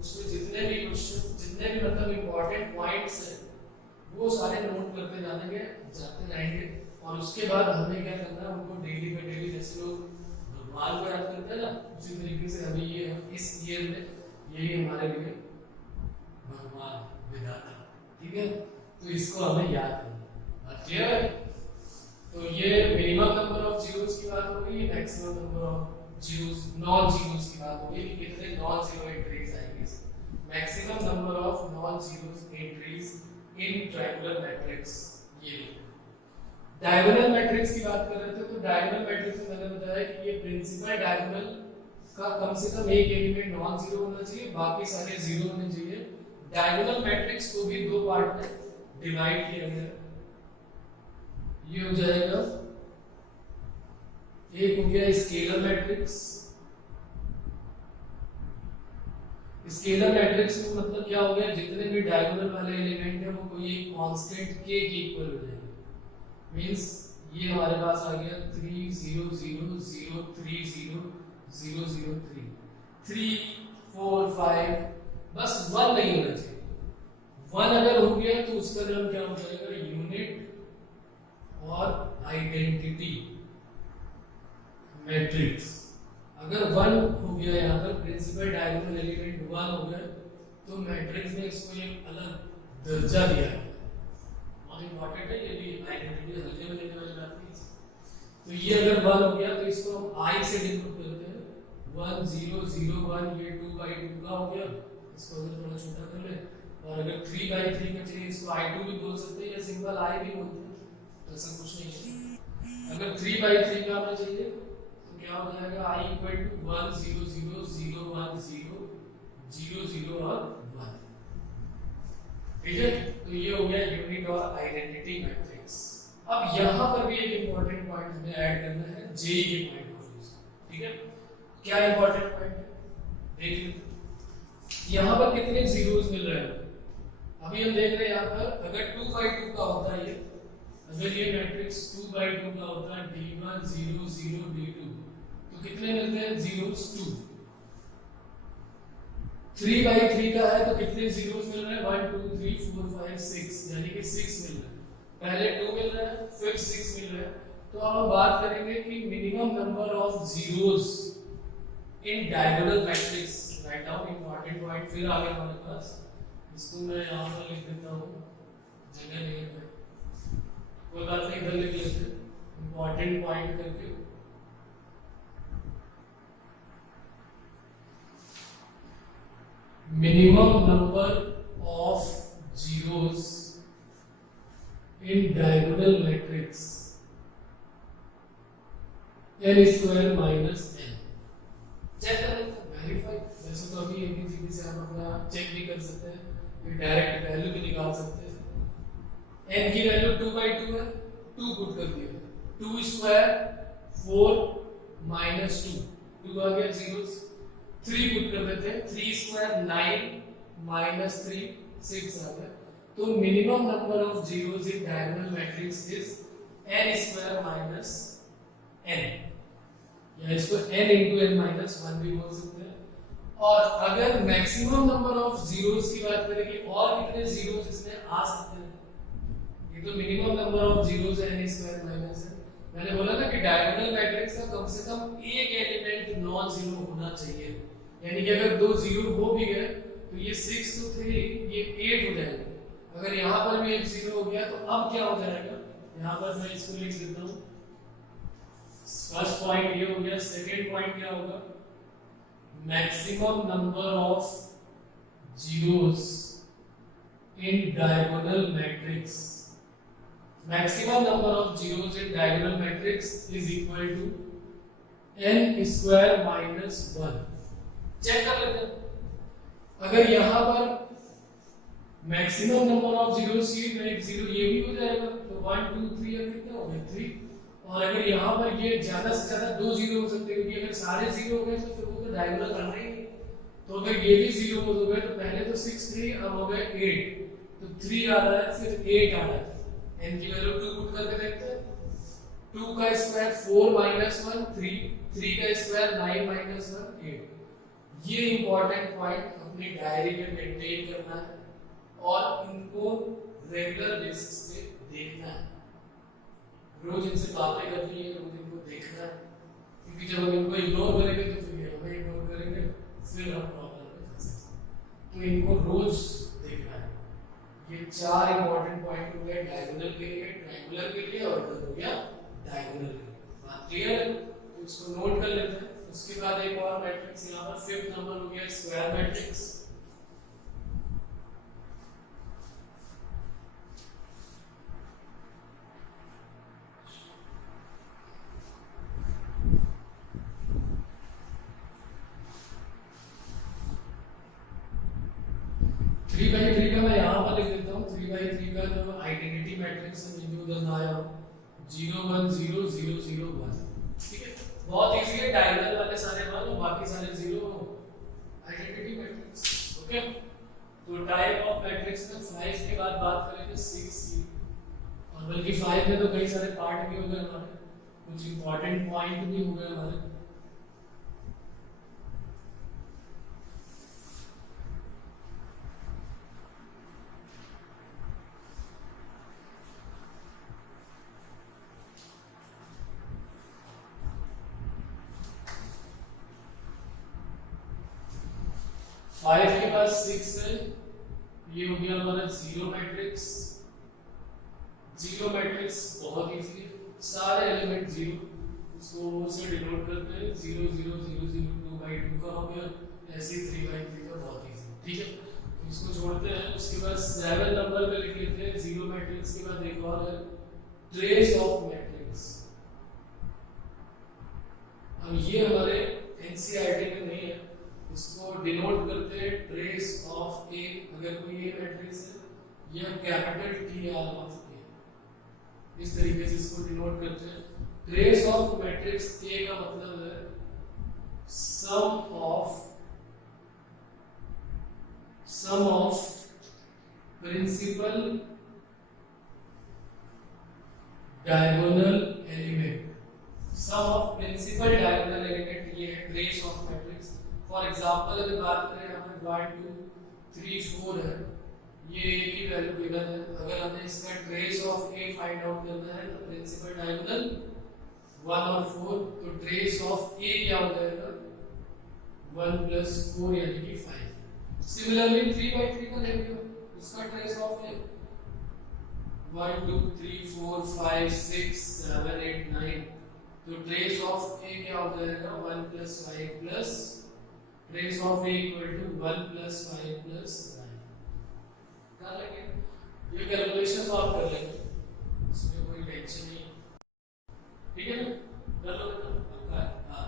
उसमें जितने भी क्वेश्चन जितने भी मतलब इंपॉर्टेंट पॉइंट्स हैं वो सारे नोट करते जाते जाएंगे और उसके बाद हमें क्या करना है, उनको डेली पे डेली जैसे लोग भगवान को याद करते हैं ना, उसी तरीके से अभी ये इस ईयर में यही हमारे लिए भगवान विधाता, ठीक है। तो इसको हमें याद करना है, क्लियर है। तो ये मिनिमम नंबर ऑफ जीरोस की बात हो गई, maximum number of zeros non zeros की बात हो गई कि कितने नॉन जीरो एंट्रीज आएंगे। Maximum number of non zeros entries in triangular matrix, ये डायगोनल मैट्रिक्स की बात कर रहे थे, तो डायगोनल मैट्रिक्स में मैंने बताया कि ये प्रिंसिपल डायगोनल का कम से कम एक एलिमेंट नॉन जीरो होना चाहिए, बाकी सारे जीरो होने चाहिए। डायगोनल मैट्रिक्स को भी दो पार्ट में डिवाइड किया गया। ये हो जाएगा, एक हो गया स्केलर मैट्रिक्स। स्केलर मैट्रिक्स में मतलब क्या हो गया, जितने भी डायगोनल वाले एलिमेंट है वो कोई एक कांस्टेंट के इक्वल हो जाएंगे। मींस ये हमारे पास आ गया 3 0 0 0 3 0 0 0 3 3 4 5, बस 1 नहीं होना चाहिए। 1 अगर हो गया तो उसका नाम क्या हो जाएगा, यूनिट और आइडेंटिटी मैट्रिक्स। अगर 1 हो गया यहाँ पर प्रिंसिपल डायगोनल एलिमेंट 1 हो गया तो मैट्रिक्स में इसको एक अलग दर्जा दिया है। बहुत इंपॉर्टेंट है, ये भी आइडेंटिटी हल्के में लेने वाली बात नहीं। तो ये अगर 1 हो गया तो इसको हम i से डिनोट करते हैं, 1 0 0 1, ये 2/2 का हो गया। इसको अगर थोड़ा छोटा कर ले, और अगर 3/3 का चाहिए इसको i2 भी बोल सकते हैं या सिंपल i भी बोलते हैं, तो ऐसा कुछ नहीं है। अगर 3/3 का हमें चाहिए तो क्या हो जाएगा, i इक्वल टू 1 0 0 0 1 0 0 0 और 1। ठीक है, तो ये हो गया यूनिट और आइडेंटिटी मैट्रिक्स। अब यहां पर भी एक इंपॉर्टेंट पॉइंट हमें ऐड करना है, जेई के पॉइंट ऑफ व्यू से। ठीक है, क्या इंपॉर्टेंट पॉइंट है देखिए, यहां पर कितने जीरोस मिल रहे हैं। अभी हम देख रहे हैं यहां पर अगर 2/2 का होता है, अगर ये मैट्रिक्स 2/2 का होता है, d1 0 0 d2, तो कितने मिलते हैं जीरोस, 2। 3/3 का है तो कितने जीरोस मिल रहे हैं, 1 2 3 4 5 6, यानी कि 6 मिल रहे हैं। पहले 2 मिल रहा है फिर 6 मिल रहा है। तो अब हम बात करेंगे कि minimum number of zeros in diagonal matrix. Write down important point फिर आ गया हमारे पास, इसको मैं यहां पर लिख देता हूं, जगह नहीं है कोई बात नहीं, इधर लिख लेते हैं इंपॉर्टेंट पॉइंट करके। minimum number of zeros in diagonal matrix n square minus n। Check करें, वेरीफाई। वैसे तो अभी एबीसीडी से हम अपना चेक भी कर सकते हैं, ये डायरेक्ट वैल्यू भी निकाल सकते हैं। n की वैल्यू 2/2 है, 2 पुट कर दिया, 2 स्क्वायर 4 माइनस 2, 2 आ गया जीरोस। 3 पुट कर देते हैं, 3 स्क्वायर 9 माइनस 3 6 आ गया। तो minimum number of zeros in diagonal matrix is n square minus n, या इसको n into n माइनस 1 भी बोल सकते हैं। और अगर मैक्सिमम नंबर ऑफ जीरोस की बात करें कि और कितने जीरोस इसमें आ सकते हैं, ये तो मिनिमम नंबर ऑफ जीरोस है n स्क्वायर माइनस n। मैंने बोला ना कि डायगोनल मैट्रिक्स का कम से कम एक एलिमेंट नॉन जीरो होना चाहिए, यानी कि अगर 2 जीरो हो भी गए तो ये 6 to 3 ये 8 हो जाएगा। अगर यहाँ पर भी एक जीरो हो गया तो अब क्या हो जाएगा, यहाँ पर मैं इसको लिख देता हूँ। फर्स्ट पॉइंट ये हो गया, सेकंड पॉइंट क्या होगा, maximum number of zeros in diagonal matrix. Maximum number of zeros in diagonal matrix is equal to n square minus 1। Check कर लेते हैं, अगर यहां पर मैक्सिमम नंबर ऑफ जीरोस तो एक जीरो ये भी हो जाएगा, तो 1 2 3 अब कितना हो गया 3। और अगर यहां पर ये ज्यादा से ज्यादा 2 जीरो हो सकते हैं, क्योंकि अगर सारे जीरो हो गए तो फिर वो तो डायगोनल करना ही नहीं। तो अगर ये भी जीरो हो गए तो पहले तो 6 3, अब हो गए 8, तो 3 आ रहा है फिर 8 आ रहा है। n की वैल्यू 2 पुट करके देखते हैं, 2 का स्क्वायर 4 माइनस 1 3, 3 का स्क्वायर 9 माइनस 1 8। ये इंपॉर्टेंट पॉइंट अपनी डायरी में मेंटेन करना है और इनको रेगुलर बेसिस पे देखना है, रोज इनसे बातें करनी है, रोज इनको देखना है, क्योंकि जब हम इनको इग्नोर करेंगे तो फिर ये हमें इग्नोर करेंगे, फिर हम प्रॉब्लम में फंसेंगे। तो इनको रोज देखना है। ये 4 इंपॉर्टेंट पॉइंट हो गए डायगोनल के लिए, ट्रायंगुलर के लिए, और इधर हो गया डायगोनल के लिए। बात क्लियर है? तो इसको नोट कर लेते हैं। उसके बाद एक और मैट्रिक्स यहाँ पर 5th नंबर हो गया स्क्वायर मैट्रिक्स। 3/3 का मैं यहाँ पर लिख देता हूँ। 3/3 का जो आइडेंटिटी मैट्रिक्स है मैं उधर ना आया 0 1 0 0 0 1, ठीक है। बहुत इजी है, डायगोनल वाले सारे 1 और बाकी सारे 0, आइडेंटिटी मैट्रिक्स, ओके। तो टाइप ऑफ मैट्रिक्स में 5 के बाद बात करेंगे 6, और बल्कि 5 में तो कई सारे पार्ट भी हो गए हमारे, कुछ इंपॉर्टेंट पॉइंट भी हो गए हमारे। फाइव के पास 6 है, ये हो गया हमारा जीरो मैट्रिक्स। जीरो मैट्रिक्स बहुत इजी है, सारे एलिमेंट जीरो, उसको से डिनोट करते हैं 0 0 0 0 2/2 का हो गया, ऐसे 3/3 का बहुत इजी, ठीक है। तो इसको जोड़ते हैं, उसके बाद 7 नंबर पे लिख लेते हैं जीरो मैट्रिक्स के बाद एक और है ट्रेस ऑफ मैट्रिक्स। अब ये हमारे एनसीईआरटी में नहीं है, इसको डिनोट करते हैं ट्रेस ऑफ ए। अगर कोई ए मैट्रिक्स है या कैपिटल टी आर ऑफ ए, इस तरीके से इसको डिनोट करते हैं। ट्रेस ऑफ मैट्रिक्स ए का मतलब है sum of principal diagonal element, sum of principal diagonal element, ये है trace of matrix. For example अगर बात करें हमें 1 2 3 4 है, ये ए की वैल्यू गिवन है, अगर हमें इसका trace of A find out करना है तो प्रिंसिपल डायगोनल 1 और 4, तो ट्रेस ऑफ ए क्या हो जाएगा 1 + 4 यानी कि 5। सिमिलरली 3/3 का लेंगे, उसका ट्रेस ऑफ ए 1 2 3 4 5 6 7 8 9, तो ट्रेस ऑफ ए क्या हो जाएगा 1 + 5 plus trace of A equal to 1 + 5 + 9। कर लेंगे ये कैलकुलेशन, तो आप कर लेंगे, इसमें कोई टेंशन नहीं, ठीक है ना, कर लो बेटा। हाँ,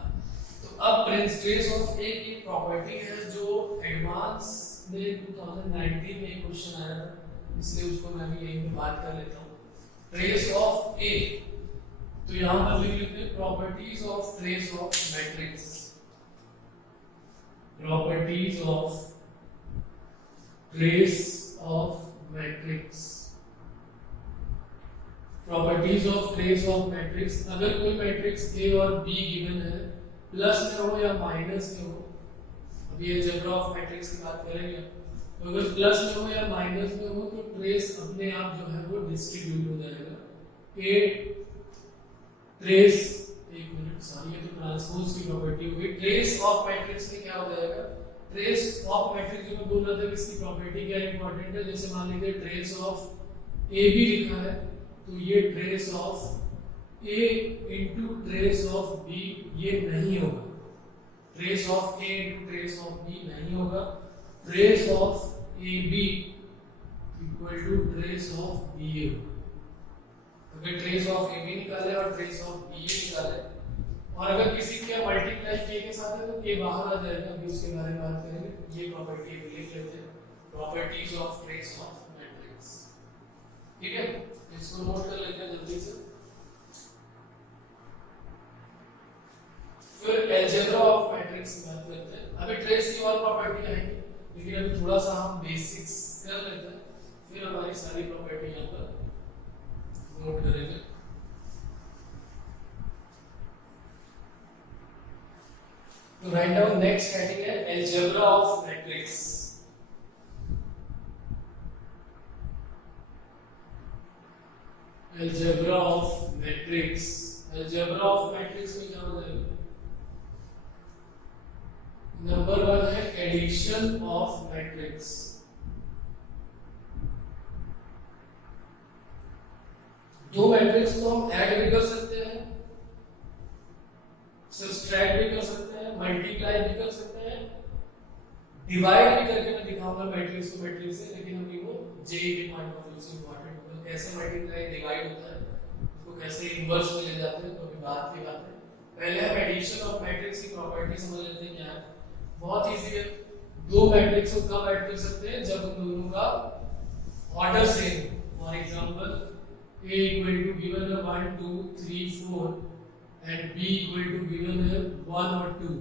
तो अब ट्रेस ऑफ ए की प्रॉपर्टी है जो एडवांस में 2019 में क्वेश्चन आया था, इसलिए उसको मैं भी यहीं पे बात कर लेता हूँ। ट्रेस ऑफ ए, तो यहाँ पर लिख लेते हैं properties of trace of matrix. Properties of trace of matrix। Properties of trace of matrix, अगर कोई मैट्रिक्स A और B गिवन है, प्लस में हो या माइनस में हो, अब ये अलजेब्रा ऑफ मैट्रिक्स की बात करेंगे, तो अगर प्लस में हो या माइनस में हो तो ट्रेस अपने आप जो है वो डिस्ट्रीब्यूट हो जाएगा। ए ट्रेस, एक मिनट सॉरी, ये तो ट्रांसपोज की प्रॉपर्टी हो गई। ट्रेस ऑफ मैट्रिक्स में क्या हो जाएगा, ट्रेस ऑफ मैट्रिक्स जो मैं बोल रहा था कि इसकी प्रॉपर्टी क्या इंपॉर्टेंट है, जैसे मान लीजिए ट्रेस ऑफ ए भी लिखा है, तो ये trace of A into trace of B ये नहीं होगा, trace of A into trace of B नहीं होगा, trace of A B equal to trace of B A होगा। अगर ट्रेस ऑफ ए बी निकाले और ट्रेस ऑफ बी ए निकाले, और अगर किसी के मल्टीप्लाई के के साथ है तो के बाहर आ जाएगा, अभी उसके बारे में बात करेंगे। ये प्रॉपर्टी लिख लेते हैं, properties of trace of matrix, ठीक है, इसको नोट कर लेते हैं जल्दी से। फिर अलजेब्रा ऑफ मैट्रिक्स की बात करते हैं। अभी ट्रेस की और प्रॉपर्टी आएंगी, लेकिन अभी थोड़ा सा हम बेसिक्स कर लेते हैं, फिर हमारी सारी प्रॉपर्टी यहाँ पर नोट करेंगे। तो राइट डाउन नेक्स्ट हेडिंग है algebra of matrix. Algebra of matrix, algebra of matrix में क्या हो जाएगा, नंबर 1 है एडिशन ऑफ मैट्रिक्स। दो मैट्रिक्स को हम ऐड भी कर सकते हैं, सब्सट्रैक्ट भी कर सकते हैं, मल्टीप्लाई भी कर सकते हैं, डिवाइड भी करके मैं दिखाऊंगा मैट्रिक्स को मैट्रिक्स से, लेकिन अभी वो जेई के पॉइंट ऑफ व्यू से इंपॉर्टेंट होगा, कैसे मल्टीप्लाई डिवाइड होता है, उसको कैसे इनवर्स में ले जाते हैं, तो अभी बात की बात है। पहले हम एडिशन ऑफ मैट्रिक्स की प्रॉपर्टी समझ लेते हैं क्या है, बहुत इजी है। दो मैट्रिक्स को कब ऐड कर सकते हैं, जब उन दोनों का ऑर्डर सेम हो। For example A equal to given है 1 2 3 4 and B equal to given है 1 और 2।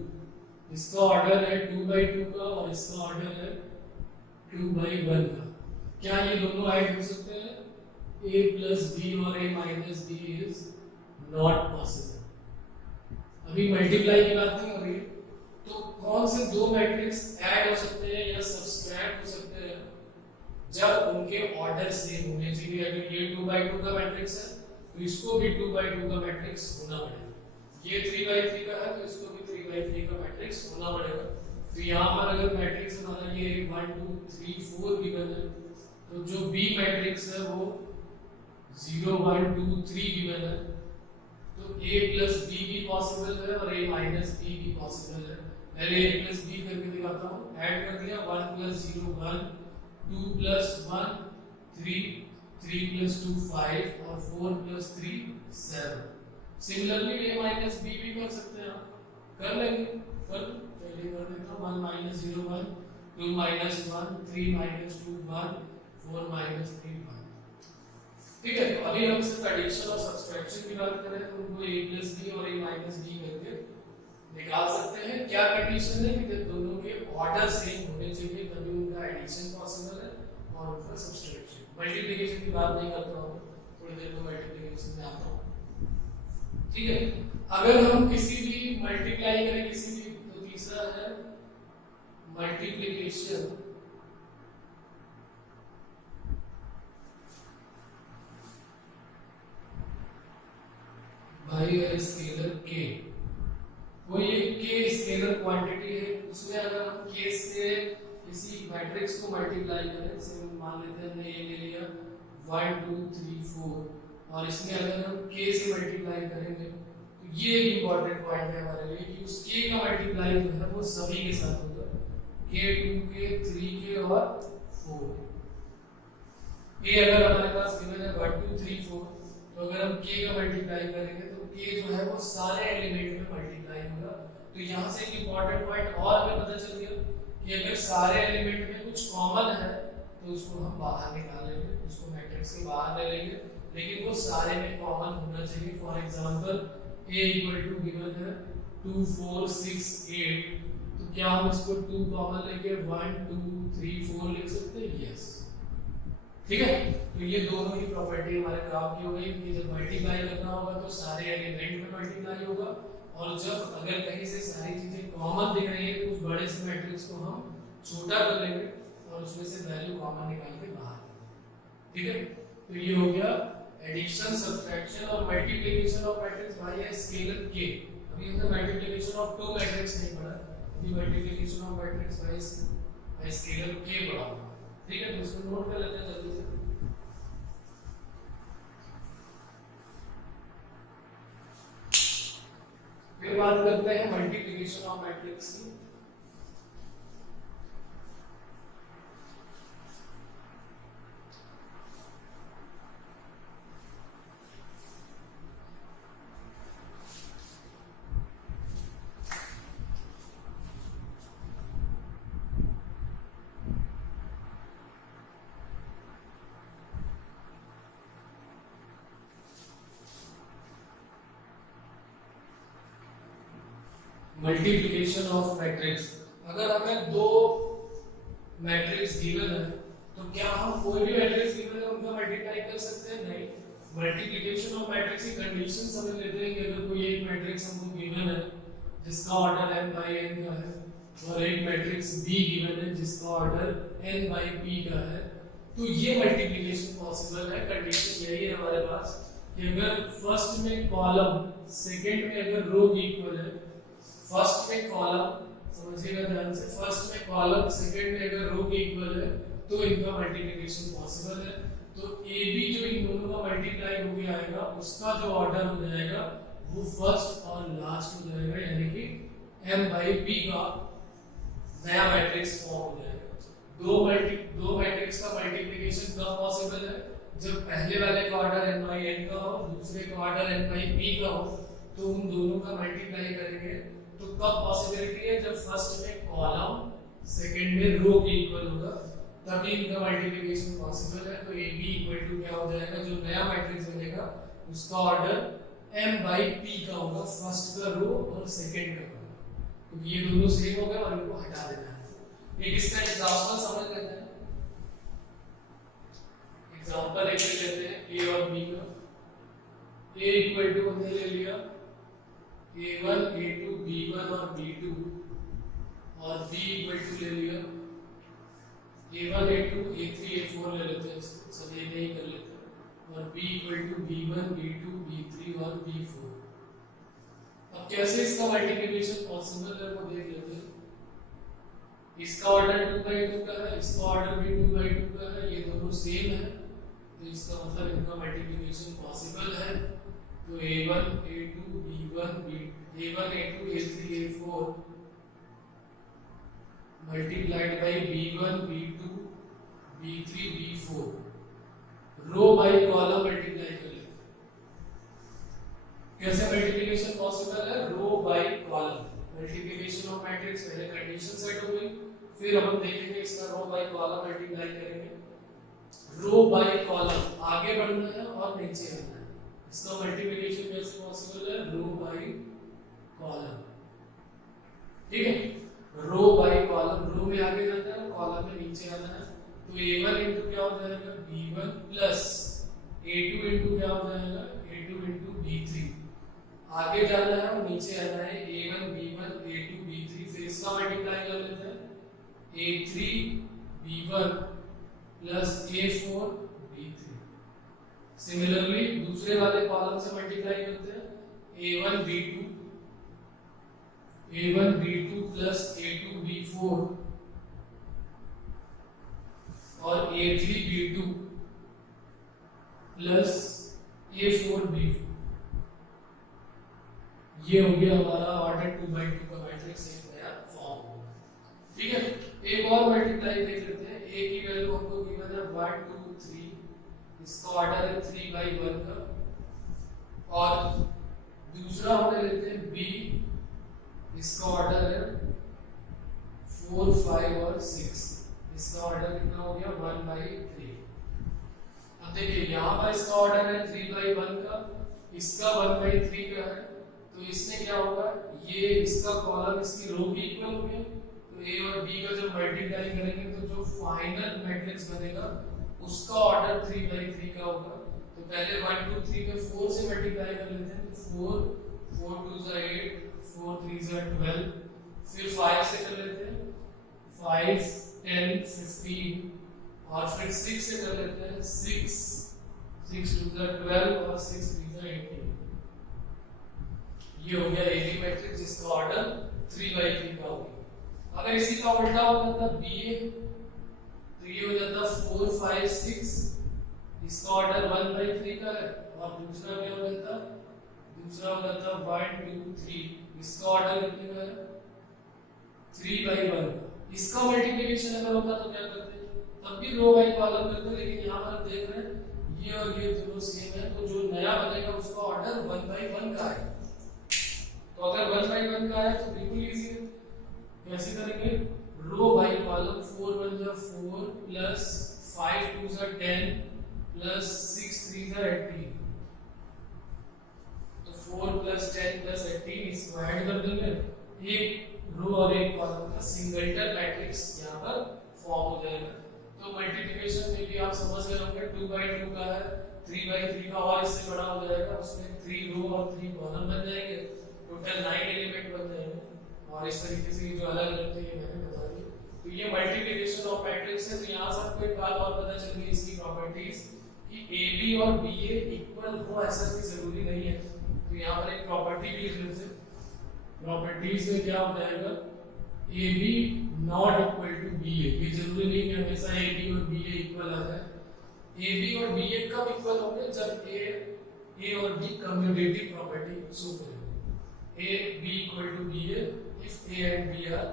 इसका ऑर्डर है 2 by 2 का और इसका ऑर्डर है 2 by 1 का। क्या ये दोनों ऐड हो सकते हैं? A plus B और A minus B is not possible। अभी मल्टीप्लाई की बात नहीं हो रही है, तो कौन से दो मैट्रिक्स ऐड हो सकते हैं या सब्सट्रैक्ट हो सकते हैं जब उनके ऑर्डर सेम होने चाहिए। अगर ये 2 by 2 का मैट्रिक्स है तो इसको भी 2 by 2 का मैट्रिक्स होना पड़ेगा। ये 3 by 3 का है तो इसको भी 3 by 3 का मैट्रिक्स होना पड़ेगा। तो यहाँ पर अगर मैट्रिक्स हमारा ये 1 2 3 4 गिवन है तो जो B मैट्रिक्स है वो 0 1 2 3 गिवन है, तो A plus B भी पॉसिबल है और A minus B भी पॉसिबल है। पहले A plus B करके दिखाता हूँ। ऐड कर दिया 1 plus 0 1 2 plus 1 3 3 plus 2 5 और 4 plus 3 7। Similarly A minus B भी कर सकते हैं, कर लेंगे। पहले कर देता हूँ 1 minus 0 1 2 minus 1 3 minus 2 1 4 minus 3 1। ठीक है, तो अभी हम सिर्फ एडिशन और सब्सट्रैक्शन की बात करें तो उनको A plus B और A minus B करके निकाल सकते हैं। क्या कंडीशन है कि दोनों के ऑर्डर सेम होने चाहिए, तभी उनका एडिशन पॉसिबल है और उनका सब्सट्रैक्शन। मल्टीप्लिकेशन की बात नहीं करता हूँ, थोड़ी देर में मल्टीप्लिकेशन में आता हूँ। ठीक है, अगर हम किसी भी मल्टीप्लाई करें किसी भी, तो तीसरा है multiplication bye a scalar k। कोई एक k स्केलर क्वांटिटी है, उसमें अगर हम k से किसी मैट्रिक्स को मल्टीप्लाई करें, जैसे मान लेते हैं हमने ये ले लिया 1 2 3 4 और इसमें अगर हम k से मल्टीप्लाई करेंगे तो ये एक इंपॉर्टेंट पॉइंट है हमारे लिए कि उस k का मल्टीप्लाई जो है वो सभी के साथ होगा, k 2 k 3 k और 4। a अगर हमारे पास गिवन है 1 2 3 4, तो अगर हम k का मल्टीप्लाई करेंगे तो k जो है वो सारे एलिमेंट में मल्टीप्लाई होगा। तो यहाँ से एक इंपॉर्टेंट पॉइंट और हमें पता चल गया कि अगर सारे एलिमेंट में कुछ कॉमन है तो उसको हम बाहर निकाल लेंगे, उसको मैट्रिक्स से बाहर ले लेंगे, लेकिन वो सारे में कॉमन होना चाहिए। For example a equal to given है 2 4 6 8, तो क्या हम इसको 2 कॉमन लेके 1 2 3 4 लिख सकते हैं? यस। ठीक है, तो ये दोनों ही प्रॉपर्टी हमारे काम की हो गई कि जब मल्टीप्लाई करना होगा तो सारे एलिमेंट में मल्टीप्लाई होगा, और जब अगर कहीं से सारी चीजें कॉमन दिख रही है तो उस बड़े से मैट्रिक्स को हम छोटा कर लेंगे और उसमें से वैल्यू कॉमन निकाल के बाहर लेंगे। ठीक है, तो ये हो गया एडिशन, सब्ट्रैक्शन और multiplication of matrix bye a scalar k। अभी हमने मल्टीप्लिकेशन ऑफ टू मैट्रिक्स नहीं पढ़ा, अभी multiplication of matrix bye scalar k पढ़ा। ठीक है, तो इसको नोट कर लेते हैं जल्दी से। फिर बात करते हैं मल्टीप्लिकेशन ऑफ मैट्रिक्स की। मल्टीप्लिकेशन ऑफ मैट्रिक्स, अगर हमें दो मैट्रिक्स गिवन है तो क्या हम कोई भी मैट्रिक्स गिवन है उनका मल्टीप्लाई कर सकते हैं? नहीं। मल्टीप्लिकेशन ऑफ मैट्रिक्स की कंडीशन समझ लेते हैं कि अगर कोई एक मैट्रिक्स हमको गिवन है जिसका ऑर्डर m by n का है और एक मैट्रिक्स b गिवन है जिसका ऑर्डर n by p का है, तो ये मल्टीप्लिकेशन पॉसिबल है। कंडीशन यही है हमारे पास कि अगर फर्स्ट में कॉलम सेकंड में अगर रो इक्वल है, फर्स्ट में कॉलम समझिएगा ध्यान से, फर्स्ट में कॉलम सेकंड में अगर रो इक्वल है तो इनका मल्टीप्लिकेशन पॉसिबल है। तो ए बी जो इन दोनों का मल्टीप्लाई हो गया आएगा उसका जो ऑर्डर हो जाएगा वो फर्स्ट और लास्ट हो जाएगा, यानी कि m by p का नया मैट्रिक्स फॉर्म हो जाएगा। दो मैट्रिक्स का मल्टीप्लिकेशन कब पॉसिबल है? जब पहले वाले का ऑर्डर n by n का हो, दूसरे का ऑर्डर n by p का हो, तो उन दोनों का मल्टीप्लाई करेंगे तो कब पॉसिबिलिटी है? जब फर्स्ट में कॉलम सेकंड में रो के इक्वल होगा, तभी इनका मल्टीप्लिकेशन पॉसिबल है। तो ए बी इक्वल टू क्या हो जाएगा, जो नया मैट्रिक्स बनेगा उसका ऑर्डर m बाई p का होगा, फर्स्ट का रो और सेकंड का रो, क्योंकि ये दोनों सेम हो गए और इनको हटा देना है। एक इसका एग्जांपल समझ लेते हैं। एग्जांपल एक लेते हैं a और b का। a इक्वल टू हमने ले लिया a1 a2 b1 और b2, और b इक्वल टू ले लिया a1 a2 a3 a4 ले लेते हैं, इसको सब एक ही कर लेते हैं, और b equal to b1 b2 b3 और b4। अब कैसे इसका मल्टीप्लिकेशन पॉसिबल है वो देख लेते हैं। इसका ऑर्डर 2/2 का है, इसका ऑर्डर भी 2/2 का है, ये दोनों सेम है, तो इसका मतलब इनका मल्टीप्लिकेशन पॉसिबल है। तो a1 a2 b1 a1 a2 a3 a4 multiplied by b1 b2 b3 b4, row by column multiply कर लेते हैं। कैसे मल्टीप्लिकेशन पॉसिबल है, row by column. Multiplication of matrix पहले कंडीशन सेट हो गई, फिर हम देखेंगे इसका रो बाई कॉलम मल्टीप्लाई करेंगे। रो बाई कॉलम आगे बढ़ना है और नीचे आना है। इसका मल्टीप्लिकेशन कैसे पॉसिबल है, रो बाई कॉलम, ठीक है। रो बाई कॉलम, रो में आगे जाना है, कॉलम में नीचे आना है। तो a1 इनटू क्या हो जाएगा b1 प्लस a2 इनटू क्या हो जाएगा a2 इनटू b3, आगे जाना है और नीचे आना है a1 b1 a2 b3, फिर इसका मल्टीप्लाई कर लेते हैं a3 b1 plus a4 b3। Similarly दूसरे वाले कॉलम से मल्टीप्लाई करते हैं a1 b2 plus a2 b4 और a3 b2 plus a4 b4। ये हो गया हमारा ऑर्डर 2/2 का मैट्रिक्स, एक नया फॉर्म, ठीक है। एक और मल्टीप्लाई देख लेते हैं। a की वैल्यू हमको गिवन है 1 2 3, इसका ऑर्डर है 3/1 का, और दूसरा हम लेते हैं b, इसका ऑर्डर है 4 5 और 6, इसका ऑर्डर कितना हो गया 1/3। अब देखिए यहाँ पर इसका ऑर्डर है 3/1 का, इसका 1/3 का है, तो इसमें क्या होगा, ये इसका कॉलम इसकी रो के इक्वल हो गया। तो a और b का जब मल्टीप्लाई करेंगे तो जो फाइनल मैट्रिक्स बनेगा उसका ऑर्डर 3/3 का होगा। तो पहले 1 2 3 में 4 से मल्टीप्लाई कर लेते हैं, तो 4 4 2 8 4 3 12, फिर 5 से कर लेते हैं 5 10 15, और फिर 6 से कर लेते हैं 6 6 2 12 और 6 3 18। ये हो गया ए बी मैट्रिक्स जिसका ऑर्डर 3/3 का हो गया। अगर इसी का उल्टा हो जाता बी ए, तो ये हो जाता 4 5 6, इसका ऑर्डर 1/3 का है, और दूसरा क्या हो जाता, दूसरा हो जाता 1 2 3, इसका ऑर्डर कितने का है 3/1। इसका मल्टीप्लिकेशन अगर होता तो क्या करते, तब भी रो बाई कॉलम करते, लेकिन यहाँ पर हम देख रहे हैं ये और ये दोनों सेम है, तो जो नया बनेगा उसका ऑर्डर 1/1 का है। तो अगर 1/1 का है तो बिल्कुल इजी है, कैसे करेंगे, रो बाई कॉलम 4 1 जा 4 प्लस 5 2 जा 10 प्लस 6 3 जा 18, तो 4 प्लस 10 प्लस 18 इसको ऐड कर देंगे, एक रो और एक कॉलम का सिंगलटन मैट्रिक्स यहाँ पर फॉर्म हो जाएगा। तो मल्टीप्लिकेशन में भी आप समझ गए होंगे, 2/2 का है, 3/3 का और इससे बड़ा हो जाएगा, उसमें 3 रो और 3 कॉलम बन जाएंगे, टोटल 9 एलिमेंट बन जाएंगे, और इस तरीके से जो अलग अलग थे ये मैंने बता दी। तो ये मल्टीप्लिकेशन ऑफ मैट्रिक्स है। तो यहाँ से आपको एक बात और पता चल गई इसकी प्रॉपर्टीज, कि ए बी और बी ए इक्वल हो ऐसा कोई जरूरी नहीं है। तो यहाँ पर एक प्रॉपर्टी भी लिख लेते हैं। प्रॉपर्टीज में क्या हो जाएगा, A B not equal to B A. ये जरूरी नहीं कि हमेशा ए बी और बी ए इक्वल आ जाए। ए बी और बी ए कब इक्वल होंगे, जब ए और बी कम्यूटेटिव प्रॉपर्टी शो करेंगे। A B equal to B A if A and B are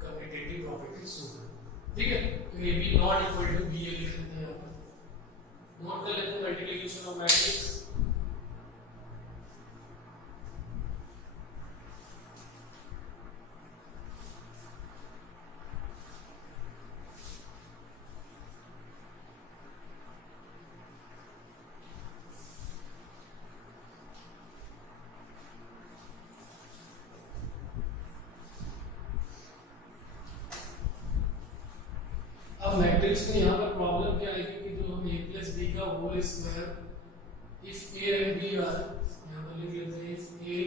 commutative properties show करें, ठीक है। तो A B not equal to B A लिख लेते हैं यहाँ पर, नोट कर लेते हैं मल्टीप्लिकेशन ऑफ मैट्रिक्स। अब मैट्रिक्स में यहाँ पर प्रॉब्लम क्या आएगी कि जो हम a प्लस बी का whole square if a and b are, यहाँ पर लिख लेते हैं if a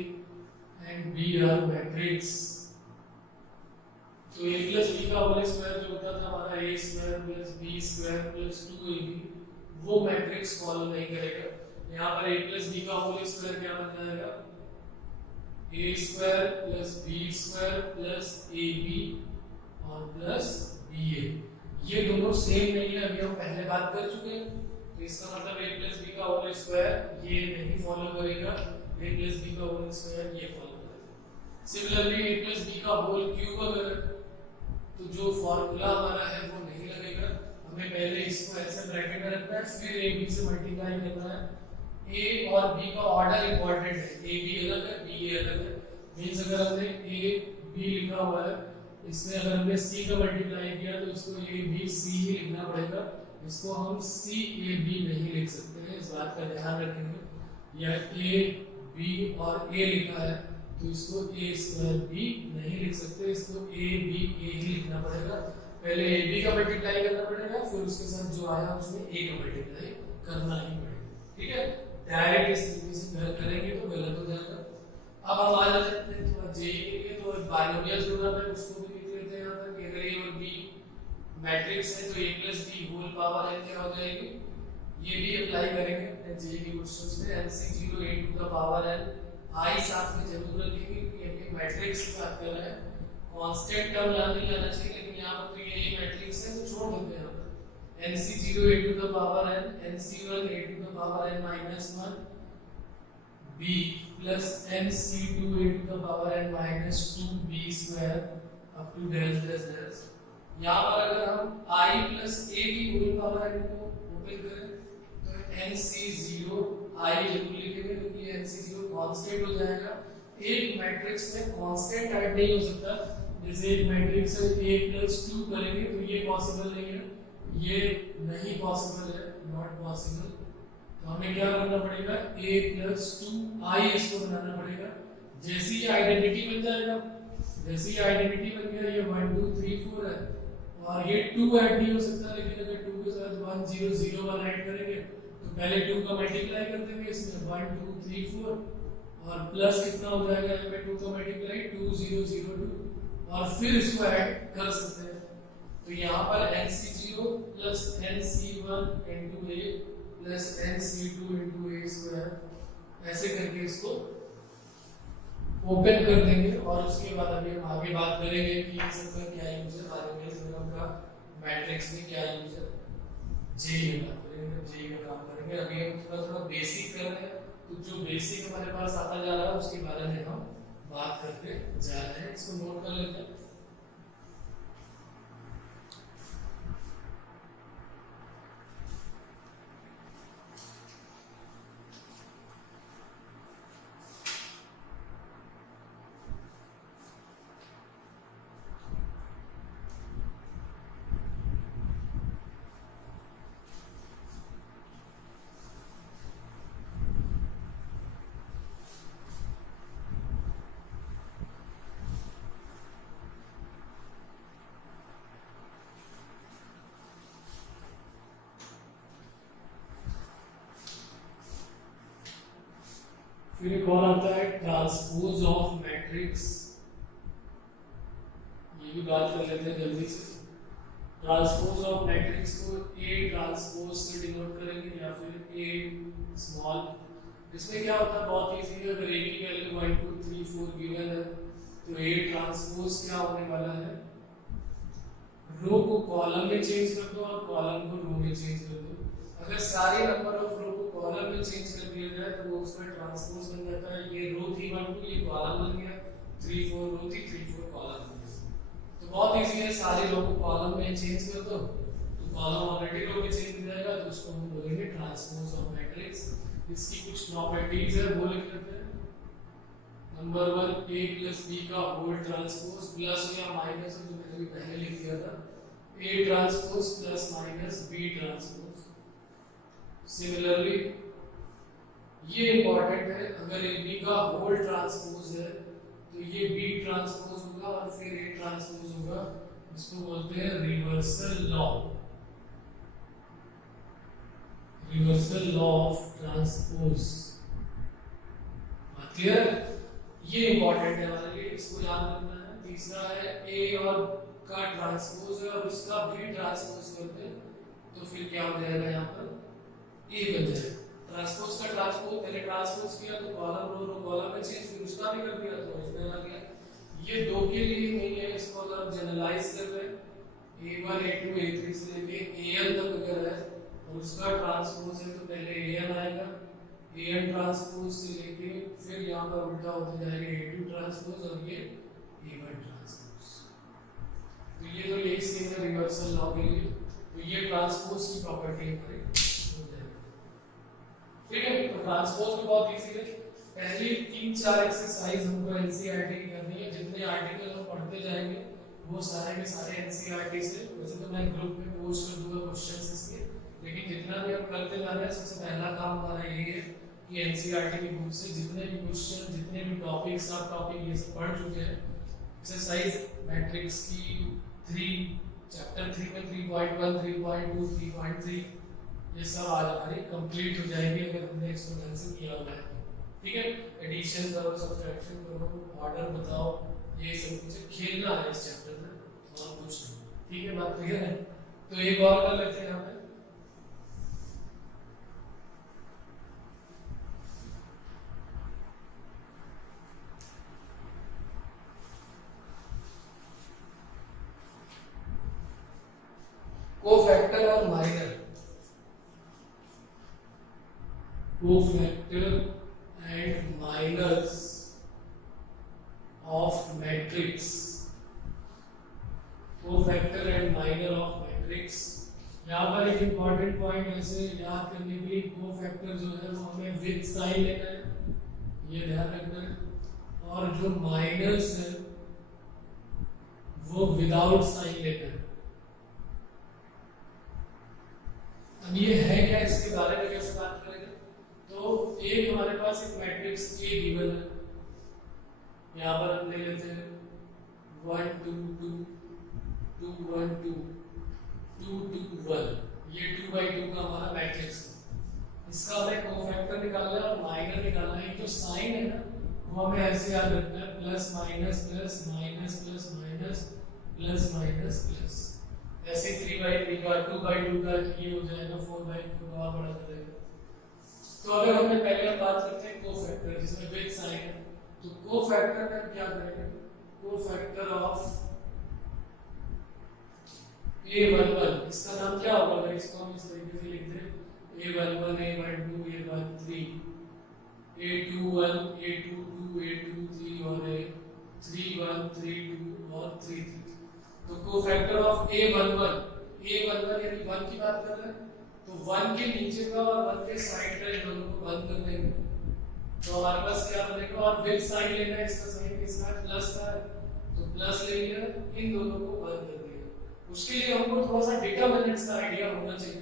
and b are matrix, तो a प्लस बी का होल स्क्वायर जो होता था हमारा a square plus b square plus 2ab, वो मैट्रिक्स फॉलो नहीं करेगा। यहाँ पर a प्लस बी का होल स्क्वायर क्या बन जाएगा, a square plus b square plus ab और प्लस ba। ये दोनों सेम नहीं है, अभी हम पहले बात कर चुके हैं, तो इसका मतलब a प्लस बी का होल स्क्वायर ये नहीं फॉलो करेगा, a प्लस बी का होल स्क्वायर ये फॉलो करेगा। सिमिलरली a प्लस बी का होल क्यूब अगर, तो जो फॉर्मूला हमारा है वो नहीं लगेगा, हमें पहले इसको ऐसे ब्रैकेट में रखना है, फिर a b से मल्टीप्लाई करना है। a और b का ऑर्डर इंपॉर्टेंट है, a b अलग है b a अलग है, मींस अगर हमने a b लिखा हुआ है, इसमें अगर हमने c का मल्टीप्लाई किया तो इसको a b c ही लिखना पड़ेगा, इसको हम c a b नहीं लिख सकते हैं, इस बात का ध्यान रखेंगे। या a b और a लिखा है तो इसको a स्क्वायर b नहीं लिख सकते, इसको a b a ही लिखना पड़ेगा। पहले a b का मल्टीप्लाई करना पड़ेगा, फिर उसके साथ जो आया उसमें a का मल्टीप्लाई करना ही पड़ेगा, ठीक है। डायरेक्ट इस तरीके से करेंगे तो गलत हो जाएगा। अब हम आ जाते हैं थोड़ा जे के लिए, तो बाइनोमियल थ्योरम है उसको भी लिख लेते हैं यहाँ पर कि अगर a और b मैट्रिक्स है तो a plus b whole power n क्या हो जाएगी, ये भी अप्लाई करेंगे अपने जे के क्वेश्चंस में। nc0 a to the power n, i साथ में जरूर रखेंगे क्योंकि हम मैट्रिक्स की बात कर रहे हैं, कांस्टेंट टर्म यहाँ नहीं आना चाहिए, लेकिन यहाँ पर तो ये मैट्रिक्स है तो छोड़ देते हैं यहाँ पर। nc0 a to the power n, nc1 a to the power n minus 1 b plus nc2 a to the power n minus 2 b square up to dash dash dash. यहाँ पर अगर हम i प्लस a की whole power n को open करें तो nc0 i जरूर लिखेंगे क्योंकि nc0 कांस्टेंट हो जाएगा। एक मैट्रिक्स में कांस्टेंट ऐड नहीं हो सकता, जैसे एक मैट्रिक्स है a प्लस 2 करेंगे तो ये पॉसिबल नहीं है, ये नहीं पॉसिबल है, नॉट पॉसिबल। तो हमें क्या करना पड़ेगा, a प्लस 2 i इसको बनाना पड़ेगा। जैसे ये आइडेंटिटी बन जाएगा, जैसे ये आइडेंटिटी बन गया, ये 1 2 3 4 है और ये 2 ऐड नहीं हो सकता, लेकिन अगर 2 के साथ 1 0 0 1 ऐड करेंगे तो पहले 2 का मल्टीप्लाई कर देंगे इसमें 1 2 3 4 और प्लस कितना हो जाएगा, यहाँ पे 2 का मल्टीप्लाई 2 0 0 2 और फिर इसको ऐड कर सकते हैं। तो यहाँ पर nc0 plus nc1 into a plus nc2 into a square ऐसे करके इसको ओपन कर देंगे। और उसके बाद अभी हम आगे बात करेंगे कि इन सब का क्या यूज है, बाइनोमियल थ्योरम का मैट्रिक्स में क्या यूज है, जे का करेंगे, जे का काम करेंगे। अभी हम थोड़ा थोड़ा बेसिक कर रहे हैं, तो जो बेसिक हमारे पास आता जा रहा है उसके बारे में हम बात करते जा रहे हैं, इसको नोट कर लेते हैं। फिर एक और आता है ट्रांसपोज ऑफ मैट्रिक्स, ये भी बात कर लेते हैं जल्दी से। ट्रांसपोज ऑफ मैट्रिक्स को A ट्रांसपोज से डिनोट करेंगे या फिर A स्मॉल। इसमें क्या होता है, बहुत इजी है, अगर A की वैल्यू 1 2 3 4 गिवन है तो A ट्रांसपोज क्या होने वाला है, रो को कॉलम में चेंज कर दो और कॉलम को रो में चेंज कर दो। अगर सारे नंबर ऑफ रो को कॉलम में चेंज कर दिया जाए तो वो उसका ट्रांसपोज बन जाता है। ये रो थी 1 2, ये कॉलम बन गया, 3 4 रो थी 3 4 कॉलम बन गया। तो बहुत इजी है, सारे रो को कॉलम में चेंज कर दो तो कॉलम ऑलरेडी रो में चेंज हो जाएगा, तो उसको हम बोलेंगे ट्रांसपोज ऑफ मैट्रिक्स। इसकी कुछ प्रॉपर्टीज है वो लिख लेते हैं। नंबर 1 a प्लस b का होल ट्रांसपोज, प्लस या माइनस जो मैंने अभी पहले लिख दिया था, a transpose plus minus b transpose. Similarly ये इंपॉर्टेंट है, अगर a b का होल ट्रांसपोज है तो ये b ट्रांसपोज होगा और फिर a ट्रांसपोज होगा, इसको बोलते हैं reversal law, reversal law of transpose. Clear? ये इंपॉर्टेंट है हमारे लिए, इसको याद रखना है। तीसरा है ए और का ट्रांसपोज है और उसका भी ट्रांसपोज करते हैं, तो फिर क्या हो जाएगा, यहाँ पर ए बन जाएगा। ट्रांसपोज का ट्रांसपोज, पहले ट्रांसपोज किया तो कॉलम रो रो कॉलम में चेंज, फिर उसका भी कर दिया तो इसमें आ गया। ये दो के लिए नहीं है, इसको अगर आप जनरलाइज कर रहे हैं A1 A2 A3 से लेके AN तक अगर है और उसका ट्रांसपोज है तो पहले AN आएगा, AN ट्रांसपोज से लेके फिर यहाँ पर उल्टा होते जाएगा A2 ट्रांसपोज और ये A1 ट्रांसपोज। तो ये तो यही सीन है रिवर्सल लॉ के लिए, तो ये ट्रांसपोज की प्रॉपर्टी हमारी हो जाएगी। ठीक है, तो ट्रांसपोज भी बहुत इजी है। पहली 3-4 एक्सरसाइज हमको एनसीईआरटी की करनी है, जितने आर्टिकल हम पढ़ते जाएंगे वो सारे के सारे एनसीईआरटी से। वैसे तो मैं ग्रुप में पोस्ट कर दूंगा क्वेश्चंस इसके, लेकिन जितना भी हम करते जा रहे हैं सबसे पहला काम हमारा यही है कि एनसीईआरटी की बुक से जितने भी क्वेश्चन, जितने भी टॉपिक, सब टॉपिक ये सब पढ़ चुके हैं। एक्सरसाइज मैट्रिक्स की 3 चैप्टर 3 में 3.1 3.2 3.3 ये सब आज हमारी कंप्लीट हो जाएगी अगर हमने इसको ढंग से किया हुआ है। ठीक है, एडिशन करो, सब्ट्रैक्शन करो, ऑर्डर बताओ, ये सब कुछ खेलना है इस चैप्टर में और कुछ नहीं। ठीक है, बात क्लियर है? तो एक और कर लेते हैं यहाँ पे। कोफैक्टर और minor, cofactor and minors of matrix, cofactor and minor of matrix. यहाँ पर एक इंपॉर्टेंट पॉइंट ऐसे याद करने के लिए, कोफैक्टर जो है वो हमें विद साइन लेना है, ये ध्यान रखना है, और जो माइनर्स है वो विदाउट साइन लेना है। अब ये है क्या, इसके बारे में कैसे बात करेंगे? तो एक हमारे पास एक मैट्रिक्स ए गिवन है, यहाँ पर हम ले लेते हैं 1 2 2 2 1 2 2 2 1, ये 2/2 का हमारा मैट्रिक्स है। इसका हमें कोफैक्टर निकालना है और माइनर निकालना है। जो साइन है ना वो हमें ऐसे याद रखना है, plus minus plus minus plus minus plus minus plus, ऐसे 3/3 का 2/2 का ये हो जाएगा 4/4 और बड़ा करेगा। तो अगर हमने पहले हम बात करते हैं कोफैक्टर जिसमें विद साइन है, तो कोफैक्टर में क्या करेंगे, कोफैक्टर ऑफ A11, इसका नाम क्या होगा अगर इसको हम इस तरीके से लिख दें, A11 A12 A13 A21 A22 A23 और A31 32 और 33। तो कोफैक्टर ऑफ A11 यानी 1 की बात कर रहे हैं, तो 1 के नीचे का और 1 के साइड का इन दोनों को बंद कर देंगे, तो हमारे पास क्या बनेगा, और विद साइन लेना है, इसका साइन किसका है, प्लस का है, तो प्लस ले लिया, इन दोनों को बंद कर दिया। उसके लिए हमको थोड़ा सा डिटरमिनेंट्स का आइडिया होना चाहिए,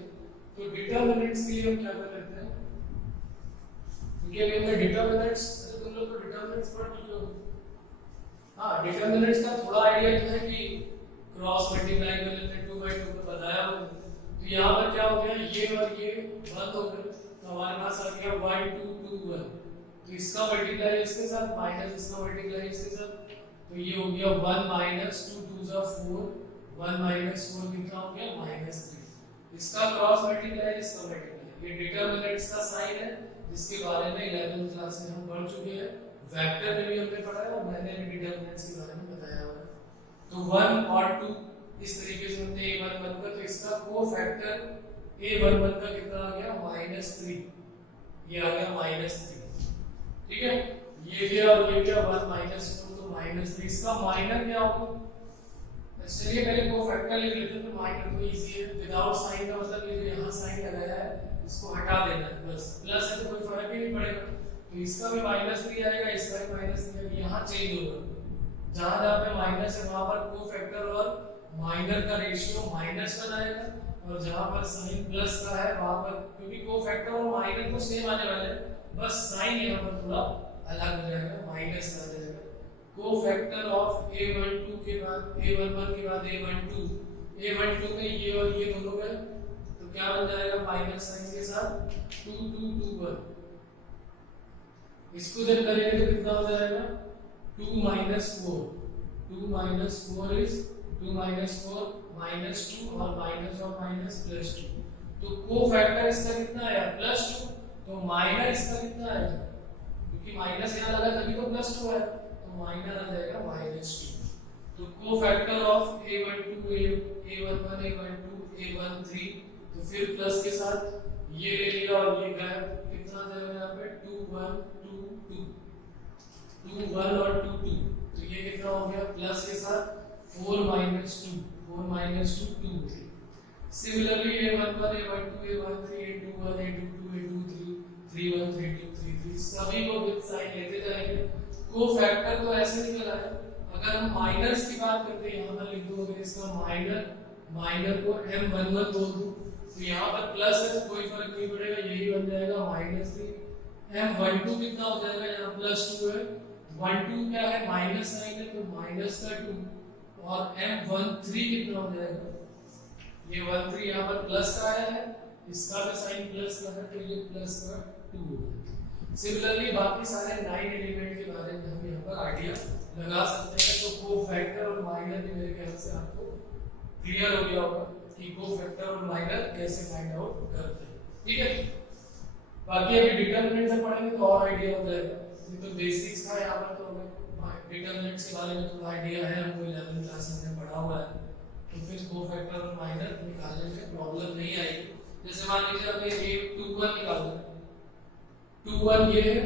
तो डिटरमिनेंट्स के लिए हम क्या कर लेते हैं, क्योंकि अभी हमने डिटरमिनेंट्स, तुम लोग तो डिटरमिनेंट्स पढ़ चुके हो। हाँ, डिटरमिनेंट्स का थोड़ा आइडिया तो है कि क्रॉस मल्टीप्लाई कर लेते हैं, 2/2 का बताया हो। तो यहाँ पर क्या हो गया, ये और ये बंद हो गए, तो हमारे पास आ गया 1 2 2 1, तो इसका मल्टीप्लाई इसके साथ माइनस इसका मल्टीप्लाई इसके साथ, तो ये हो गया 1 माइनस 2 2 जा 4, 1 माइनस 4 कितना हो गया -3, इसका क्रॉस मल्टीप्लाई इसका मल्टीप्लाई। ये डिटरमिनेंट्स का साइन है जिसके बारे में 11th क्लास में हम पढ़ चुके हैं, वेक्टर में भी हमने पढ़ा है और मैंने भी डिटरमिनेंट्स के बारे में बताया हुआ है। तो 1 और 2 इस तरीके से हमने A11 का, तो इसका कोफैक्टर A11 का कितना आ गया -3, ये आ गया -3। ठीक है, ये गया और ये गया 1 -4, तो -3, इसका माइनर क्या होगा, चलिए पहले कोफैक्टर लिख लेते हैं, तो माइनर तो इजी है, विदाउट साइन का मतलब ये जो यहाँ साइन लगाया है इसको हटा देना है, बस प्लस है तो कोई फर्क ही नहीं पड़ेगा, तो इसका भी -3 आएगा, इसका भी -3 आएगा, यहाँ चेंज होगा, जहां जहां पे माइनस है वहां पर कोफैक्टर और माइनर का रेशियो माइनस का आएगा, और जहां पर साइन प्लस का है वहां पर, क्योंकि कोफैक्टर और माइनर तो सेम आने वाले हैं, बस साइन यहाँ पर थोड़ा अलग हो जाएगा, माइनस का आ जाएगा। कोफैक्टर ऑफ a12 के बाद a11 के बाद a12 में ये और ये दोनों गए तो क्या बन जाएगा माइनस साइन के साथ 2 2 2 1। इसको जब करेंगे तो कितना हो जाएगा 2 minus 4। 2 minus 4 is 2 minus 4 minus 2 और minus और minus plus 2। तो कोफैक्टर इसका कितना आया प्लस 2, तो माइनर इसका कितना आएगा क्योंकि माइनस यहाँ लगा तभी तो प्लस 2 आया, तो माइनर आ जाएगा माइनस 2। तो cofactor of a12 a11 a12 a13, तो फिर प्लस के साथ ये ले लिया और ये गया, कितना आ जाएगा यहाँ पे 2 1 2 2 2 1 और 2 2, तो ये कितना हो गया प्लस के साथ 4 minus 2 4 minus 2 2 3। Similarly a11 a12 a13 a21 a22 a23 31 32 33 सभी को विद साइन लेते जाएंगे। कोफैक्टर तो ऐसे निकला है, अगर हम माइनर्स की बात करते हैं यहाँ पर लिख दो, अगर इसका माइनर को m11 बोल दूं तो यहाँ पर प्लस है कोई फर्क नहीं पड़ेगा, यही बन जाएगा -3। m12 कितना हो जाएगा यहाँ +2 है, 12 क्या है माइनस साइन है तो माइनस का 2, और m13 कितना हो जाएगा ये 13 यहाँ पर प्लस का आया है, इसका भी साइन प्लस का है तो ये प्लस का 2 होगा। सिमिलरली बाकी सारे 9 एलिमेंट के बारे में हम यहाँ पर आइडिया लगा सकते हैं। तो कोफैक्टर और माइनर भी मेरे ख्याल से आपको क्लियर हो गया होगा कि कोफैक्टर और माइनर कैसे फाइंड आउट करते हैं, ठीक है। बाकी अभी डिटरमिनेंट से पढ़ेंगे तो और आइडिया हो जाएगा, ये तो बेसिक्स था, यहाँ पर तो हमें डिटरमिनेंट्स के बारे में थोड़ा आइडिया है, हमको 11th क्लास में पढ़ा हुआ है, तो फिर कोफैक्टर और माइनर निकालने में प्रॉब्लम नहीं आएगी। जैसे मान लीजिए हमने a21 निकालना है, 21 ये है,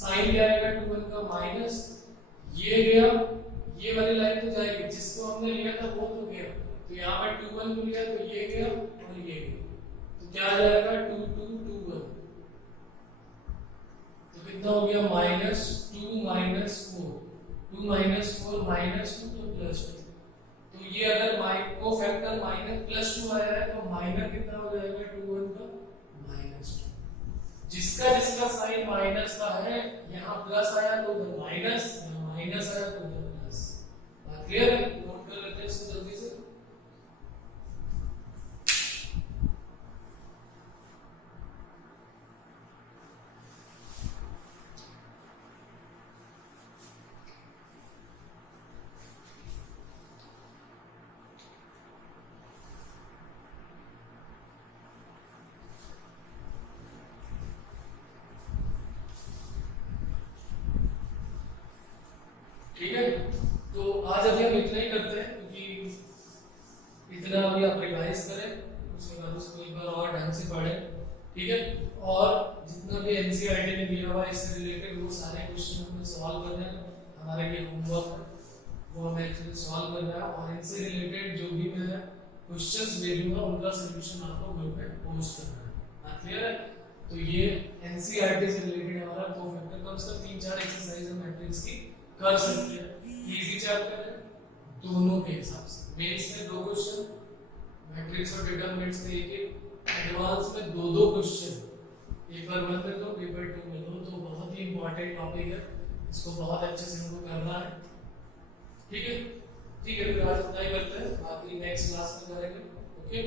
साइन क्या आएगा 21 का माइनस, ये गया, ये वाली लाइन तो जाएगी, जिसको हमने लिया था वो तो गया, तो यहाँ पर 21 को लिया तो ये गया और ये गया, तो क्या आ जाएगा 2 2 2 1, तो कितना हो गया -2 -4 2 -4 -2 तो +2। तो ये अगर कोफैक्टर -+2 आया है तो माइनर कितना हो जाएगा 21 का -2। जिसका साइन माइनस का है, यहाँ प्लस आया तो उधर माइनस, यहाँ माइनस आया तो उधर प्लस। बात क्लियर है? नोट कर लेते हैं इसको जल्दी से। ठीक है, तो आज अभी हम इतना ही करते हैं क्योंकि इतना अभी आप रिवाइज करें, उसके बाद उसको एक बार और ढंग से पढ़ें, ठीक है। और जितना भी एनसीईआरटी ने दिया हुआ है इससे रिलेटेड वो सारे क्वेश्चन हमें सॉल्व करने हैं, हमारे लिए होमवर्क है वो हमें एक्चुअली सॉल्व करना है, और इनसे रिलेटेड जो भी मैं क्वेश्चंस भेजूंगा उनका सॉल्यूशन आपको ग्रुप में पोस्ट करना है। बात क्लियर है? तो ये एनसीईआरटी से रिलेटेड हमारा कोफैक्टर कम से कम 3-4 एक्सरसाइज मैट्रिक्स की कर सकते हैं, इजी चैप्टर है दोनों के हिसाब से। मेंस में 2 क्वेश्चन, मैट्रिक्स और डिटरमिनेंट्स में 1-1, एडवांस में 2-2 क्वेश्चन, पेपर 1 में 2 पेपर 2 में 2, तो बहुत ही इंपॉर्टेंट टॉपिक है, इसको बहुत अच्छे से हमको करना है, ठीक है। ठीक है, फिर आज इतना ही करते हैं, बाकी नेक्स्ट क्लास में करेंगे, ओके।